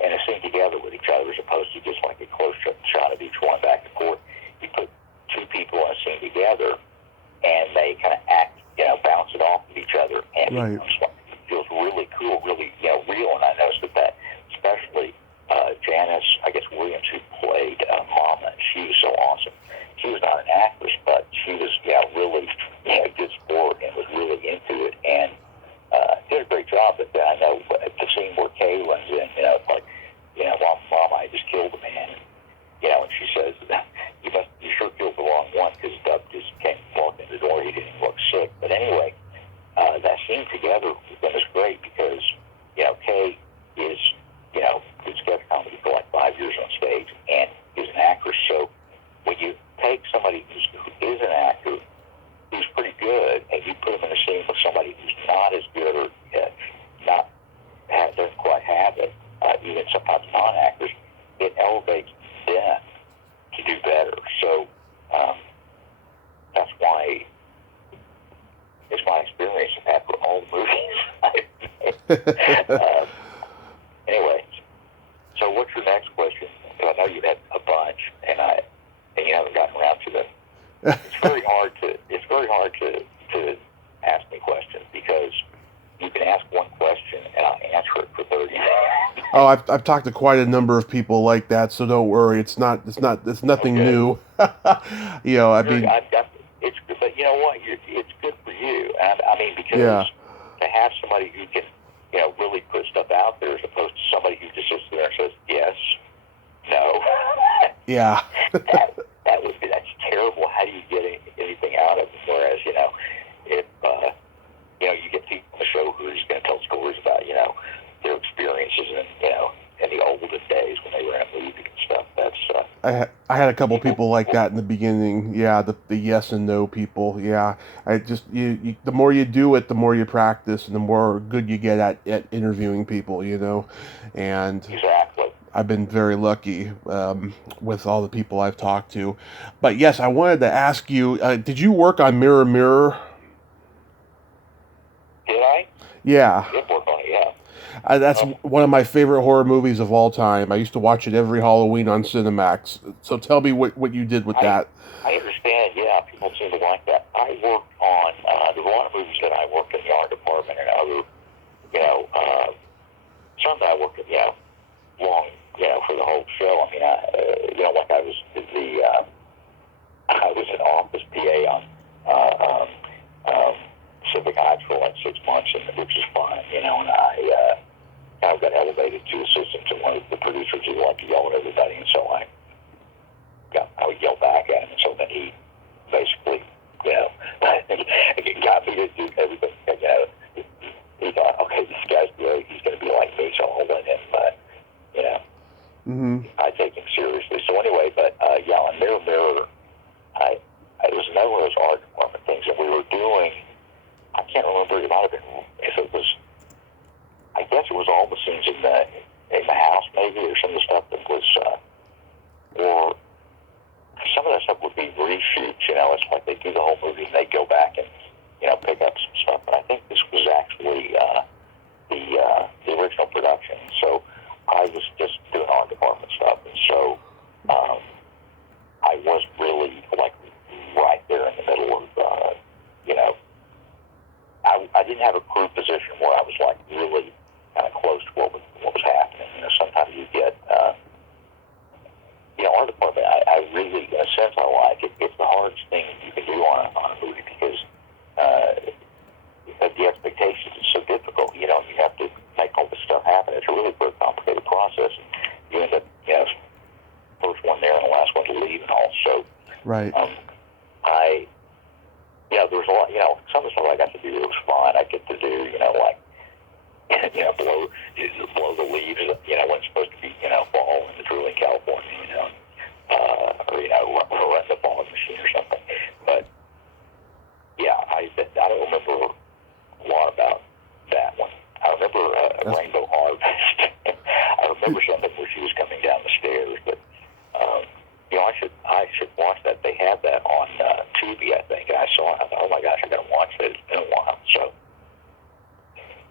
in a scene together with each other as opposed to just like a close shot of each one back and forth. You put two people in a scene together, and they kind of act, bounce it off of each other, and right. it feels really cool, really, real. And I noticed that especially Janice, I guess Williams, who played Mama, she was so awesome. She was not an actress, but she was, really, a good sport and was really into it, and did a great job. But then I know the scene where Kaylin's in, it's like, Mama, I just killed a man. And she says, you sure killed the wrong one, because Dub just came walking in the door. He didn't look sick. But anyway, that scene together was great because, Kay is, did sketch comedy for like 5 years on stage and is an actress. So when you take somebody who is an actor, who's pretty good, and you put them in a scene with somebody who's not as good or doesn't quite have it, even sometimes non-actors, it elevates them to do better. So that's why it's my experience after all the movies I've made. Anyway, so what's your next question? Because I know you had a bunch, and you haven't gotten around to them. It's very hard to ask me questions because you can ask one question and I'll answer it for 30 minutes. Oh, I've talked to quite a number of people like that, so don't worry. It's nothing new. But you know what? It's good for you. I mean, because to have somebody who can, really put stuff out there as opposed to somebody who just sits there and says yes, no. Yeah. That's terrible. How do you get anything out of it? Whereas, if you get people on the show who are just going to tell stories about, their experiences in the olden days when they were in a movie and stuff. That's I had a couple people like that in the beginning. Yeah, the yes and no people. Yeah, I just you the more you do it, the more you practice, and the more good you get at interviewing people. And exactly. I've been very lucky with all the people I've talked to. But yes, I wanted to ask you, did you work on Mirror Mirror? Did I? Yeah. I did work on it, yeah. That's one of my favorite horror movies of all time. I used to watch it every Halloween on Cinemax. So tell me what you did with that. I understand, yeah. People seem to like that. I worked on, there were a lot of movies that I worked in the art department and other, some that I worked at, long, for the whole show. I mean, like I was an office PA on Civic Heights for like 6 months, which is fine, and I got elevated to assistant to one of the producers who liked to yell at everybody, and so I would yell back at him, and so then he basically, got me to do everything. He thought, okay, this guy's great, he's going to be like me, so I'll let him, I take him seriously. So anyway, but on Mirror Mirror, it was another one of those art department things that we were doing. I can't remember, it might have been, if it was, I guess it was all the scenes in the house maybe, or some of the stuff that was, or some of that stuff would be reshoots, it's like they do the whole movie and they go back and, pick up some stuff. But I think this was actually the original production. So I was just doing art department stuff, and so I was really like right there in the middle of, I didn't have a crew position where I was like really kind of close to what was happening. Sometimes you get, art department. I really, in a sense, I like it. It's the hardest thing you can do on a movie because the expectations is so difficult. You have to make all this stuff happen. It's a really very complicated process. You end up, first one there and the last one to leave and all. So, right. there was a lot, some of the stuff I got to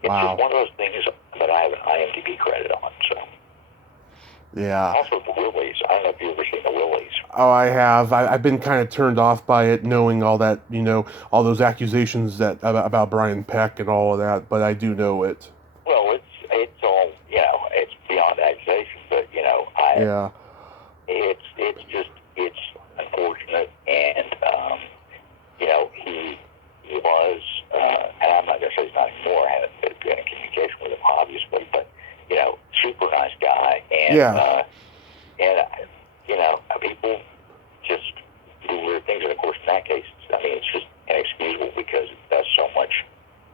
Wow. just one of those things that I have an IMDb credit on. So. Yeah. Also the Willies. I don't know if you've ever seen the Willies. Oh, I have. I've been kind of turned off by it, knowing all that, all those accusations that about Brian Peck and all of that. But I do know it. Well, it's all it's beyond accusation, but Yeah. it's unfortunate, and he was, and I'm not gonna say he's not anymore. I haven't been in communication with him, obviously, but super nice guy, and Yeah. people just do weird things, and of course, in that case, it's just inexcusable because it does so much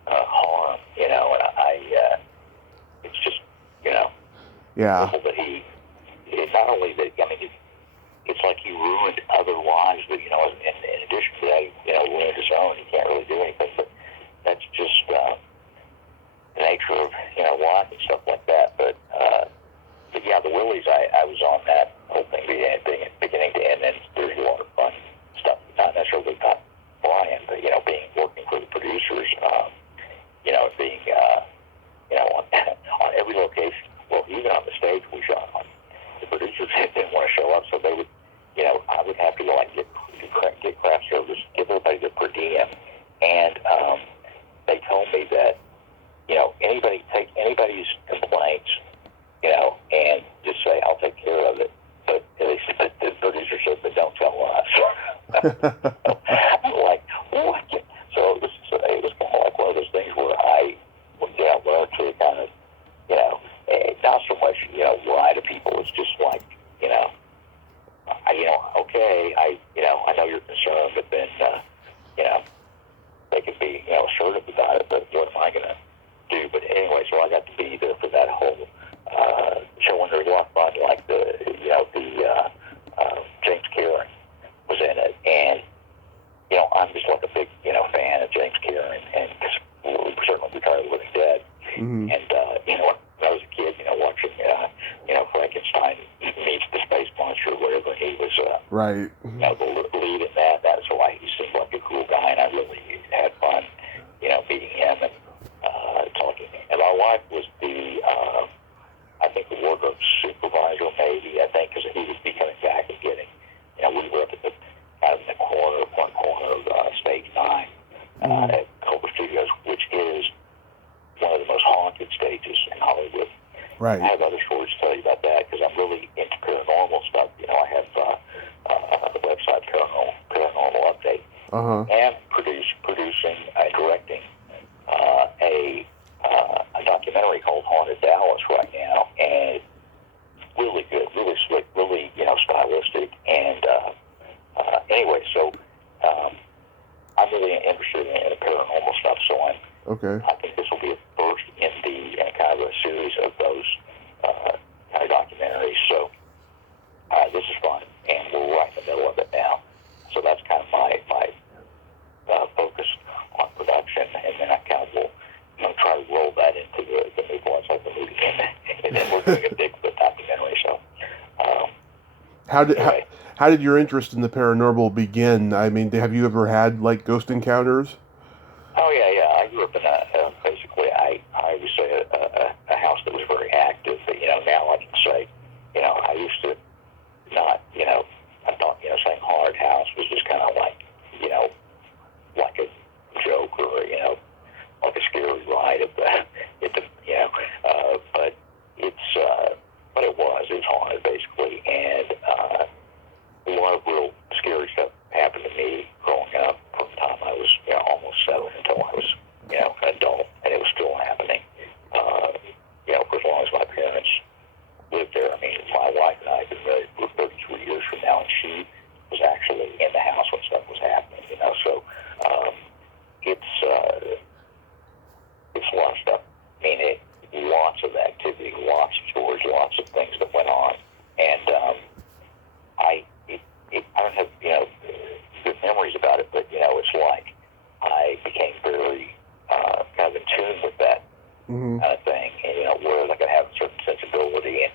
harm, and it's just, Yeah. awful that it's not only that, it's like he ruined other lives, but, in addition to that, he ruined his own. He can't really do anything, but that's just the nature of, life and stuff like that, but yeah, the Willies, I was on that whole thing beginning to end, and there's a lot of fun stuff, not necessarily about Brian, but, working for the producers, being, on every location, well, even on the stage we shot on, the producers didn't want to show up, so they would, I would have to go get craft service, give everybody their per diem, and they told me that, take anybody's complaints, and just say, I'll take care of it. But the producer said, but don't tell us. I'm like, what? So it was kind of like one of those things where I learned to kind of, not so much, lie to people. It's just like, okay, I know you're concerned, but then, they can be, assertive about it, but what am I going to do? But anyway, so I got to be there for that whole show under a lot of fun, like the James Karen was in it, and I'm just like a big fan of James Karen, and we certainly retired Living Dead, Mm-hmm. and when I was a kid, watching Frankenstein meets the space monster, or whatever, he was Right. the lead in that. That's why he seemed like a cool guy, and I really had fun, meeting him and talking. And my wife was I think the wardrobe supervisor, maybe, because he would be coming back and getting, we were up at one corner of Stage 9 at Kovac Studios, which is one of the most haunted stages in Hollywood. Right. I have other stories to tell you about that because I'm really into paranormal stuff. I have the website Paranormal Update, and producing and directing a documentary called Haunted Dallas right now, and really good, really slick, really stylistic, and anyway, so I'm really interested in the paranormal stuff. So I think this will be a first in the kind of a series of those kind of documentaries. So this is fun, and we're right in the middle of it now. So that's kind of my focus on production, and then I kind of will try to roll that into the Nicolau movie, and then we're doing a Bigfoot documentary. So how did your interest in the paranormal begin? I mean, have you ever had like ghost encounters? Oh yeah. I grew up in basically I would say a house that was very active. But now I can say, I used to not, I thought saying haunted house was just kind of like, like a joke or like a scary ride at the but it was haunted basically, and a lot of real scary stuff happened to me growing up from the time I was almost 7 until I was an adult, and it was still happening. For as long as my parents lived there. I mean, my wife and I have been married for 33 years from now, and she was actually in the house when stuff was happening. So it's a lot of stuff. I mean, lots of activity, lots of stories, lots of things that went on, and I don't have good memories about it, but it's like I became very kind of in tune with that kind of thing, and where I could have a certain sensibility, and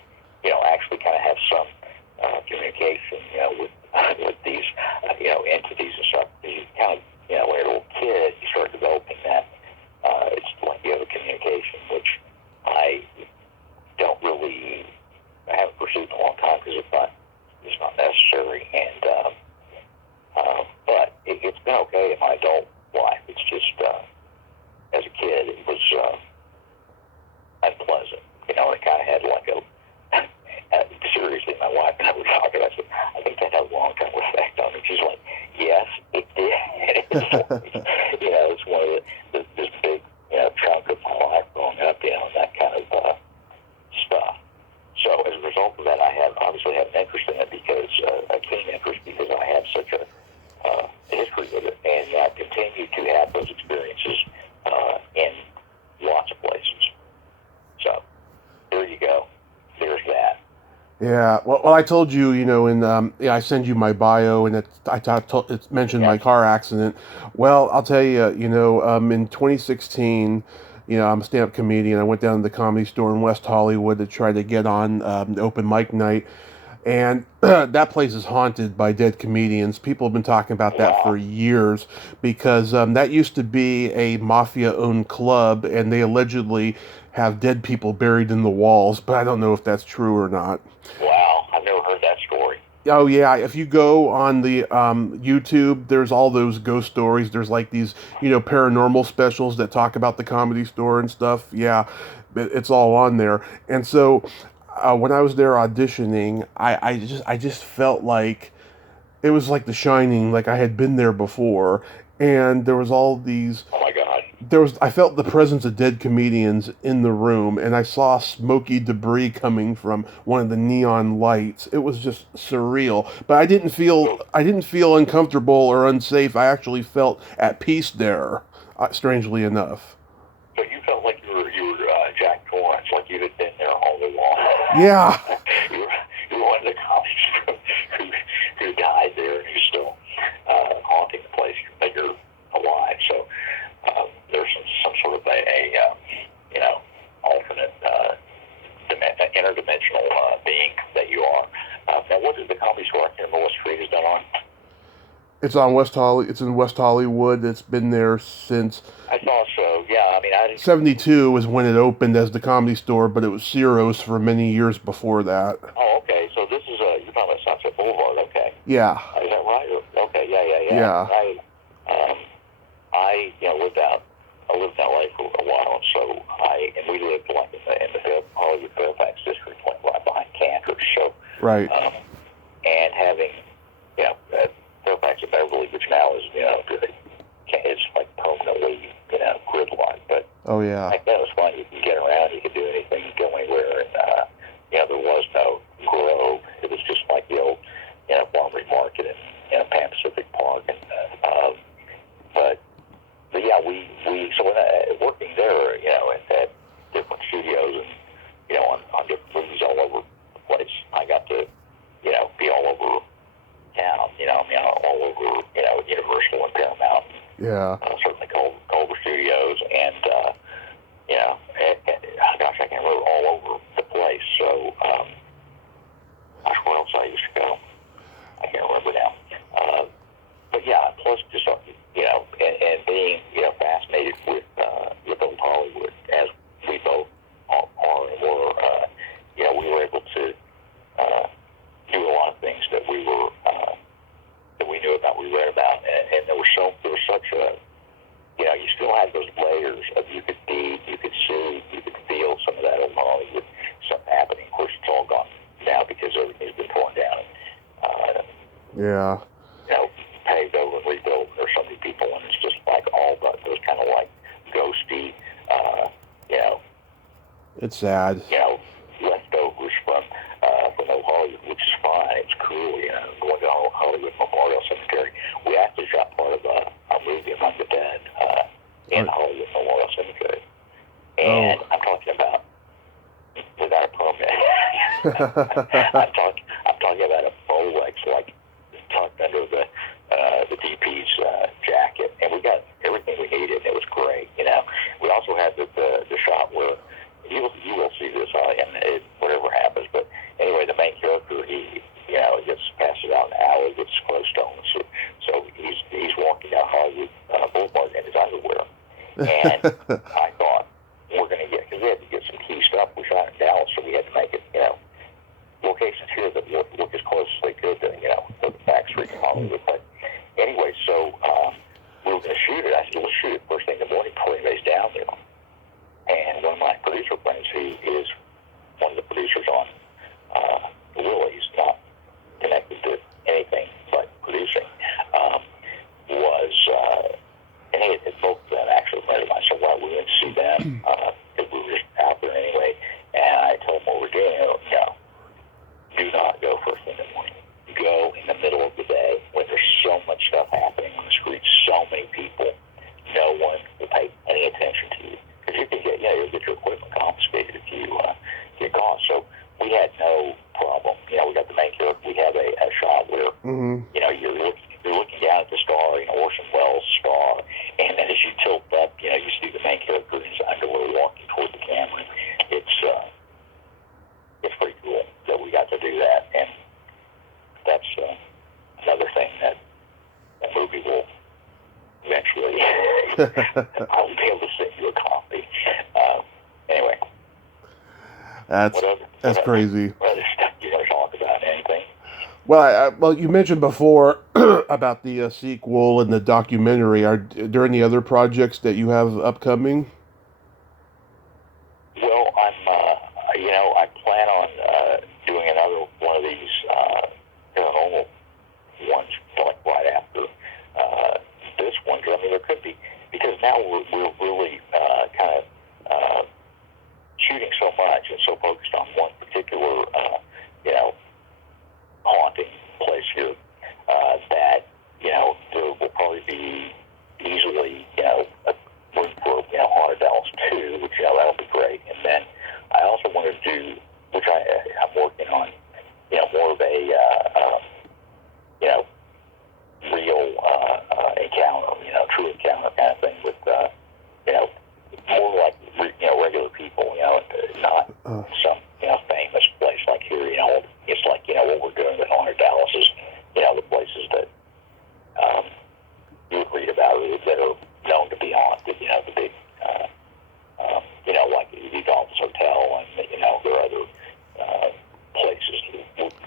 actually kind of have some communication, with these entities and stuff. You kind of when you're a little kid, you start developing that. It's like you have a communication It's one of this big, chunk of my life growing up, and that kind of stuff. So as a result of that, I obviously have an interest in it because a keen interest because I have such a history with it, and I continue to have those experiences in lots of places. So there you go. There's that. Yeah, well, I told you, I send you my bio, and it mentioned my car accident. Well, I'll tell you, in 2016, I'm a stand-up comedian. I went down to the Comedy Store in West Hollywood to try to get on open mic night, and that place is haunted by dead comedians. People have been talking about that for years because that used to be a mafia-owned club, and they allegedly have dead people buried in the walls, but I don't know if that's true or not. Wow, I've never heard that story. Oh yeah, if you go on the YouTube, there's all those ghost stories. There's like these, paranormal specials that talk about the Comedy Store and stuff. Yeah, it's all on there. And so when I was there auditioning, I just felt like it was like The Shining, like I had been there before, and there was all these. Oh my God. I felt the presence of dead comedians in the room, and I saw smoky debris coming from one of the neon lights. It was just surreal, but I didn't feel uncomfortable or unsafe. I actually felt at peace there, strangely enough. So you felt like you were Jack Torrance, like you had been there all along. Yeah. you were one of the comics who died there, and who's still haunting the place that you're alive. So there's some sort of alternate interdimensional being that you are. Now, what is the Comedy Store? I can't remember what street is that on. It's on It's in West Hollywood. It's been there since. I thought so. Yeah, I mean, I didn't. 72 was when it opened as the Comedy Store, but it was Ciro's for many years before that. Oh, okay. So this is you're talking about Sunset Boulevard, okay? Yeah. Is that right? Okay. Yeah. Yeah. I lived in LA for a while, and so we lived like in the Hollywood Fairfax district, like right behind Cantor. So right. And having Fairfax and Beverly, which now is it's like permanently gridlocked, but oh yeah, back then it was fun. You could get around, you could do anything, you could go anywhere, and there was no grove. It was just like the old farmery market in Pan Pacific Park, and but yeah, we so when working there, at different studios and on different movies all over the place, I got to be all over town. All over Universal and Paramount. Yeah. Certainly Culver Studios, and gosh, I can't remember all over the place. So, gosh, where else I used to go? I can't remember now. But yeah, plus just and being fascinated with old Hollywood, as we both are and were. We were able to do a lot of things that we were that we knew about, we read about, and there was such a you still had those layers of you could see, you could feel some of that old Hollywood stuff happening. Of course, it's all gone now because everything's been torn down. Yeah. Paved over and rebuilt. There's so many people, and it's just like all those kind of like ghosty, It's sad. Leftovers from old Hollywood, which is fine. It's cool, going to Hollywood Memorial Cemetery. We actually shot part of a movie Among the Dead in Hollywood Memorial Cemetery. And I'm talking about without a permit. I'm talking about a Rolex like tucked under the DP's jacket, and we got everything we needed. And it was great, We also had the shot where you will see this, and whatever happens. But anyway, the main character, he gets passes out in an alley, gets close stones. So he's walking down Hollywood Boulevard in his underwear, and I thought we're going to because we had to get some key stuff. We shot in Dallas, so we had to make it, locations here that look as close as they could to, the back street in Hollywood. But anyway, so we were going to shoot it. I said, we'll shoot it first thing in the morning before anybody's down there. And one of my producer friends, who is one of the producers on Willie's, not connected to anything but producing, was because we were just out there anyway. And I told them what we're doing. No, do not go first thing in the morning. Go in the middle of the day when there's so much stuff happening on the streets, so many people. No one will pay any attention to you because you can you'll get your equipment confiscated if you get caught. So we had no problem. We got the main character. We have a shot where you're looking down at the star, Orson Welles' star, and then as you tilt up, you see the main character in his underwear walking toward the camera. It's pretty cool that we got to do that, and that's another thing that movie will eventually. I will be able to send you a copy. Anyway, that's crazy. What other stuff you want to talk about? Anything? Well, you mentioned before about the sequel and the documentary. Are there any other projects that you have upcoming? Well, I plan on doing another one of these paranormal ones, like right after this one. I mean, there could be, because now we're really kind of shooting so much and so focused on one particular, haunting place here that, there will probably be easily, a room for, Haunted Dallas 2, which, that'll be great. And then I also want to do, which I'm working on, more of a, real encounter, true encounter kind of thing with, more like, regular people, not some, famous place like here, it's like, what we're doing with Haunted Dallas is, the places that you would read about that are known to be haunted, the big, like the Dolphins Hotel, and, there are other places.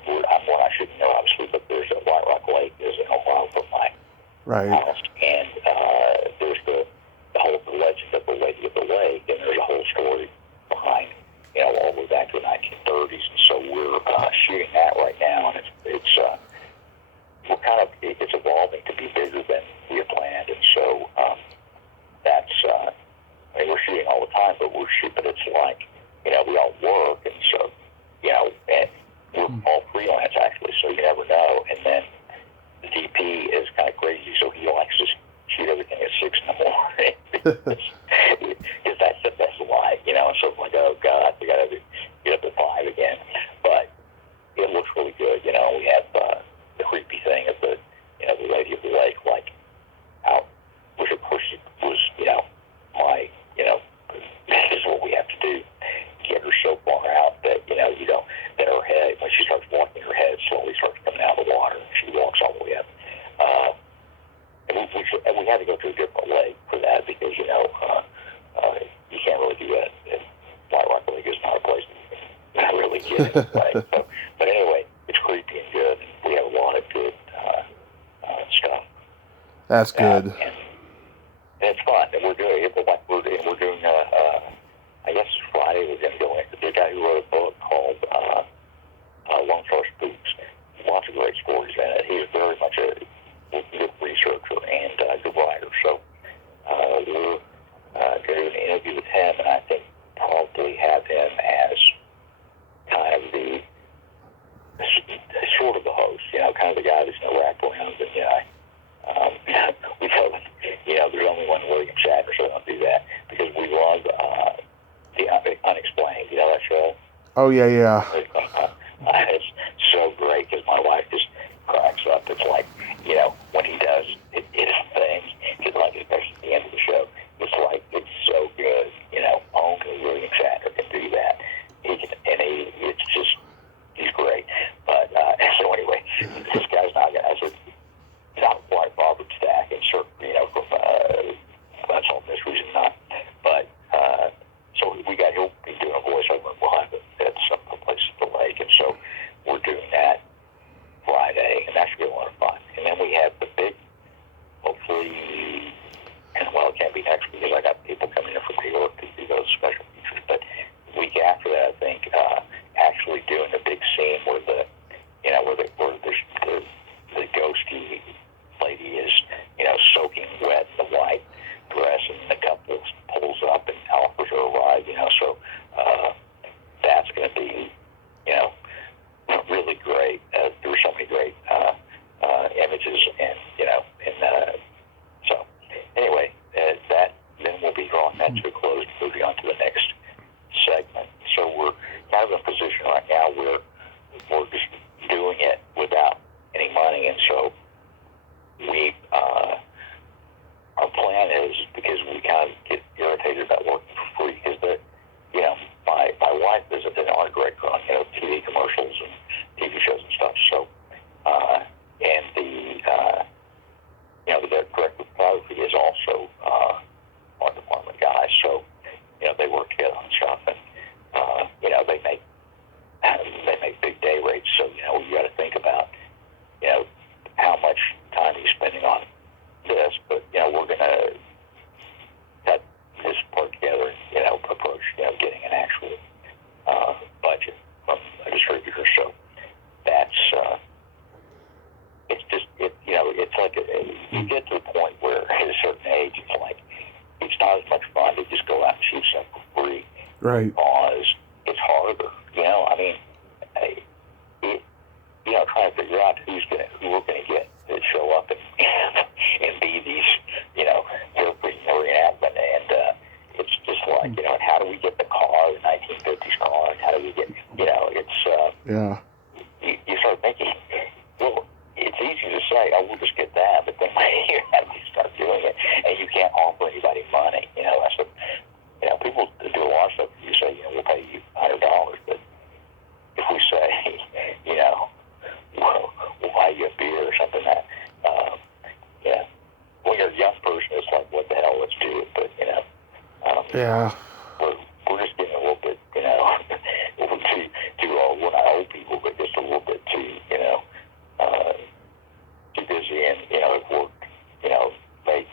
One I shouldn't know, obviously, but there's a White Rock Lake is a mile from my house, and there's the whole legend of the Lady of the Lake, and there's a whole story behind, all the way back to the 1930s, and so we're shooting that right now, and it's it's evolving to be bigger than we had planned, and so that's we're shooting all the time, but it's like we all work, and so and we're all freelance actually, so you never know. And then the DP is kind of crazy, so he likes to shoot everything at 6 in the morning because that's the best life, So it's like, oh God, we got to get up at 5 again, but it looks really good. We have the creepy thing of the the Lady of the Lake, like out, which of course was my this is what we have to do, get her so far out that you don't, that her head, when she starts walking, her head slowly starts coming out of the water, and she walks all the way up. And we had to go to a different lake for that because you can't really do that. And White Rock Lake is not a place that you can really get it. Right? So, but anyway, it's creepy and good. And we have a lot of good stuff. That's good. And it's fun. And we're doing it. We're doing. I guess Friday we're going to go in. The guy who wrote a book called Lone Star Spooks. Lots of great stories in it. He's very much a good researcher and good writer. So we're going to do an interview with him, and I think probably have him as kind of the sort of the host, kind of the guy that's going to wrap around. And we tell them, there's only one William Shatner, so don't do that because we love the Unexplained. You know that show? Oh yeah. It's so great because my wife just cracks up. It's like, when he does his thing, it's like, especially at the end of the show, it's like, it's so good, only William Shatner can do that. He's great. But, so anyway, this guy's not quite Robert Stack, and from Unsolved Mysteries and not, but, so he'll be doing a voiceover, and we'll have it at some place that to a close, moving on to the next segment. So we're kind of in a position right now where we're just doing it without any money, and so we, our plan is, because we kind of get irritated about working for free, because my wife is an art director on TV commercials and TV shows and stuff. So, and the director of photography is also art department guy. So, they work together on stuff, and they make big day rates. So, you got to think about how much time he's spending on this. But we're gonna cut this part together and approach getting an actual budget from a distributor. So that's it's just it's like you get to a point where at a certain age it's not as much fun to just go out and shoot stuff for free, right? Because it's harder. I mean, trying to figure out who we're gonna get to show up and be these carefree reenactment, and it's just like and how do we get the car, the 1950s car, and how do we get it's yeah. You start thinking, well, it's easy to say, oh, we'll just get that, but then you have to start doing it, and you can't offer anybody money. That's what people do a lot of stuff. You say, we'll pay you $100, but if we say, we'll buy you a beer or something, that when you're a young person, it's like, what the hell, let's do it. But yeah, we're just getting a little bit, too old. We're not old people, but just a little bit too, too busy, and at work, make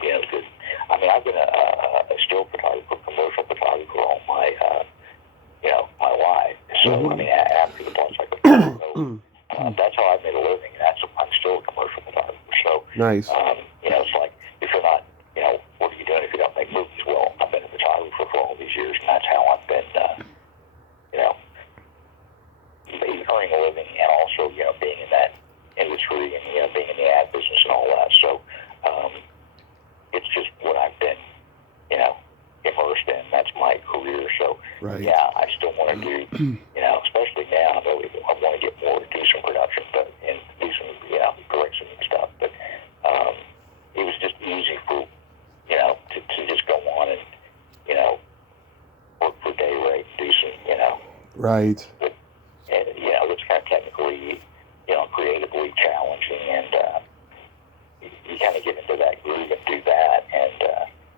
good. I mean, I've been a still photographer, commercial photographer all my my life. So I mean, after the motorcycle, that's how I've made a living. I'm still a commercial photographer. So nice. It's like, if you're not, what are you doing if you don't make movies? Well, I've been a photographer for all these years, and that's how I've been, earning a living, and also, being in that industry, and being in the ad business and all that. So it's just what I've been, immersed in. That's my career. So right. Yeah, I still want to do, especially now, I want to get more to do some production, and do some, direction and stuff. But it was just easy for, to just go on and, work for day rate, do some, right. But, and, it's kind of technically, creatively challenging, and you kind of get into that groove and do that. And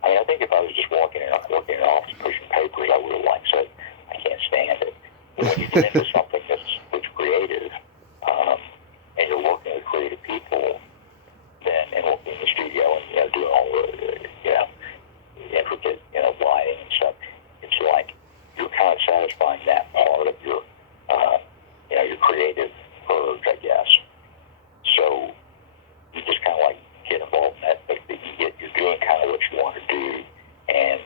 I think if I was just working in an office pushing papers, I would have said, I can't stand it. But when you get into something that's creative, and you're working with creative people, and working in the studio, and doing all the intricate lighting and stuff, it's like you're kind of satisfying that part of your your creative urge, I guess. So you just kind of get involved in that, but you're doing kind of what you want to do, and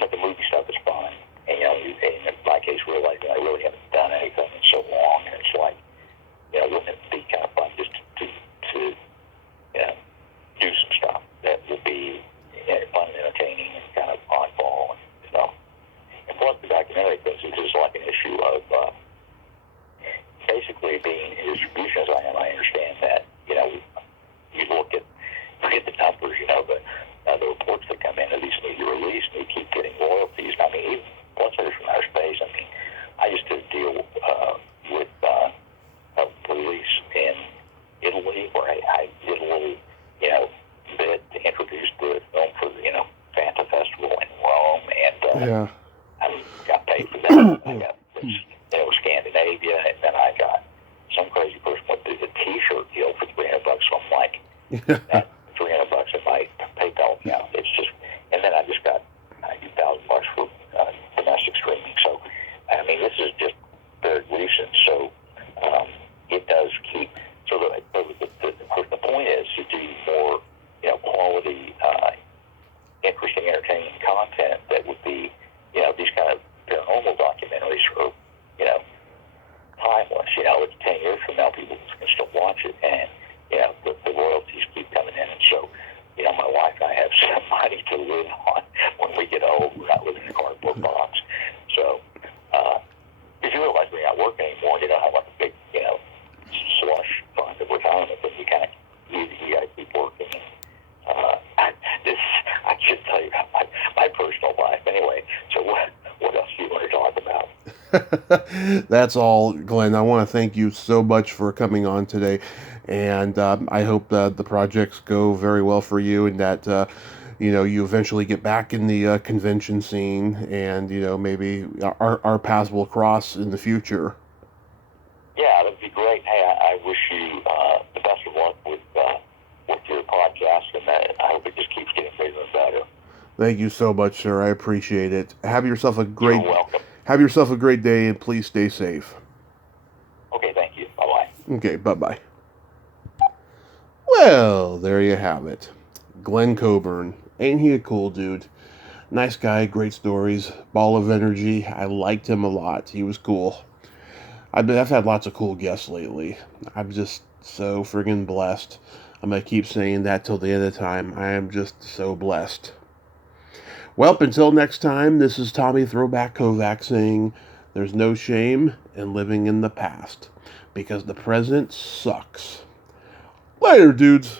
but the movie stuff is fun. And in my case, realizing I really haven't done anything in so long, and it's like, wouldn't it be kind of fun just to do some stuff that will be fun and entertaining and kind of oddball, and plus the documentary things is just like an issue of basically being in distribution as I am. I understand that you look at the numbers, the reports that come in of these media release, and you keep getting royalties. I mean, even once they're from outer space, I mean, I used to deal with a release in Italy where I did a little, bit to introduce the film for the, Fanta Festival in Rome, and I got paid for that. I got Scandinavia, and then I got some crazy person went through the T-shirt deal for $300. So I'm like, that $300 in my PayPal account. It's just, and then I just got $90,000 for domestic streaming. So I mean, this is just very recent. So it does keep. So the point is to do more, quality, interesting, entertaining content that would be, these kind of paranormal documentaries are, timeless. It's 10 years from now, people can still watch it, and the royalties keep coming in. And so, my wife and I have some money to That's all, Glenn. I want to thank you so much for coming on today, and I hope that the projects go very well for you, and that you eventually get back in the convention scene, and maybe our paths will cross in the future. Yeah, that'd be great. Hey, I wish you the best of luck with your podcast, and I hope it just keeps getting bigger and better. Thank you so much, sir. I appreciate it. You're welcome. Have yourself a great day, and please stay safe. Okay, thank you. Bye-bye. Okay, bye-bye. Well, there you have it. Glen Coburn. Ain't he a cool dude? Nice guy, great stories, ball of energy. I liked him a lot. He was cool. I've had lots of cool guests lately. I'm just so friggin' blessed. I'm going to keep saying that till the end of time. I am just so blessed. Well, until next time, this is Tommy Throwback Kovac saying there's no shame in living in the past because the present sucks. Later, dudes.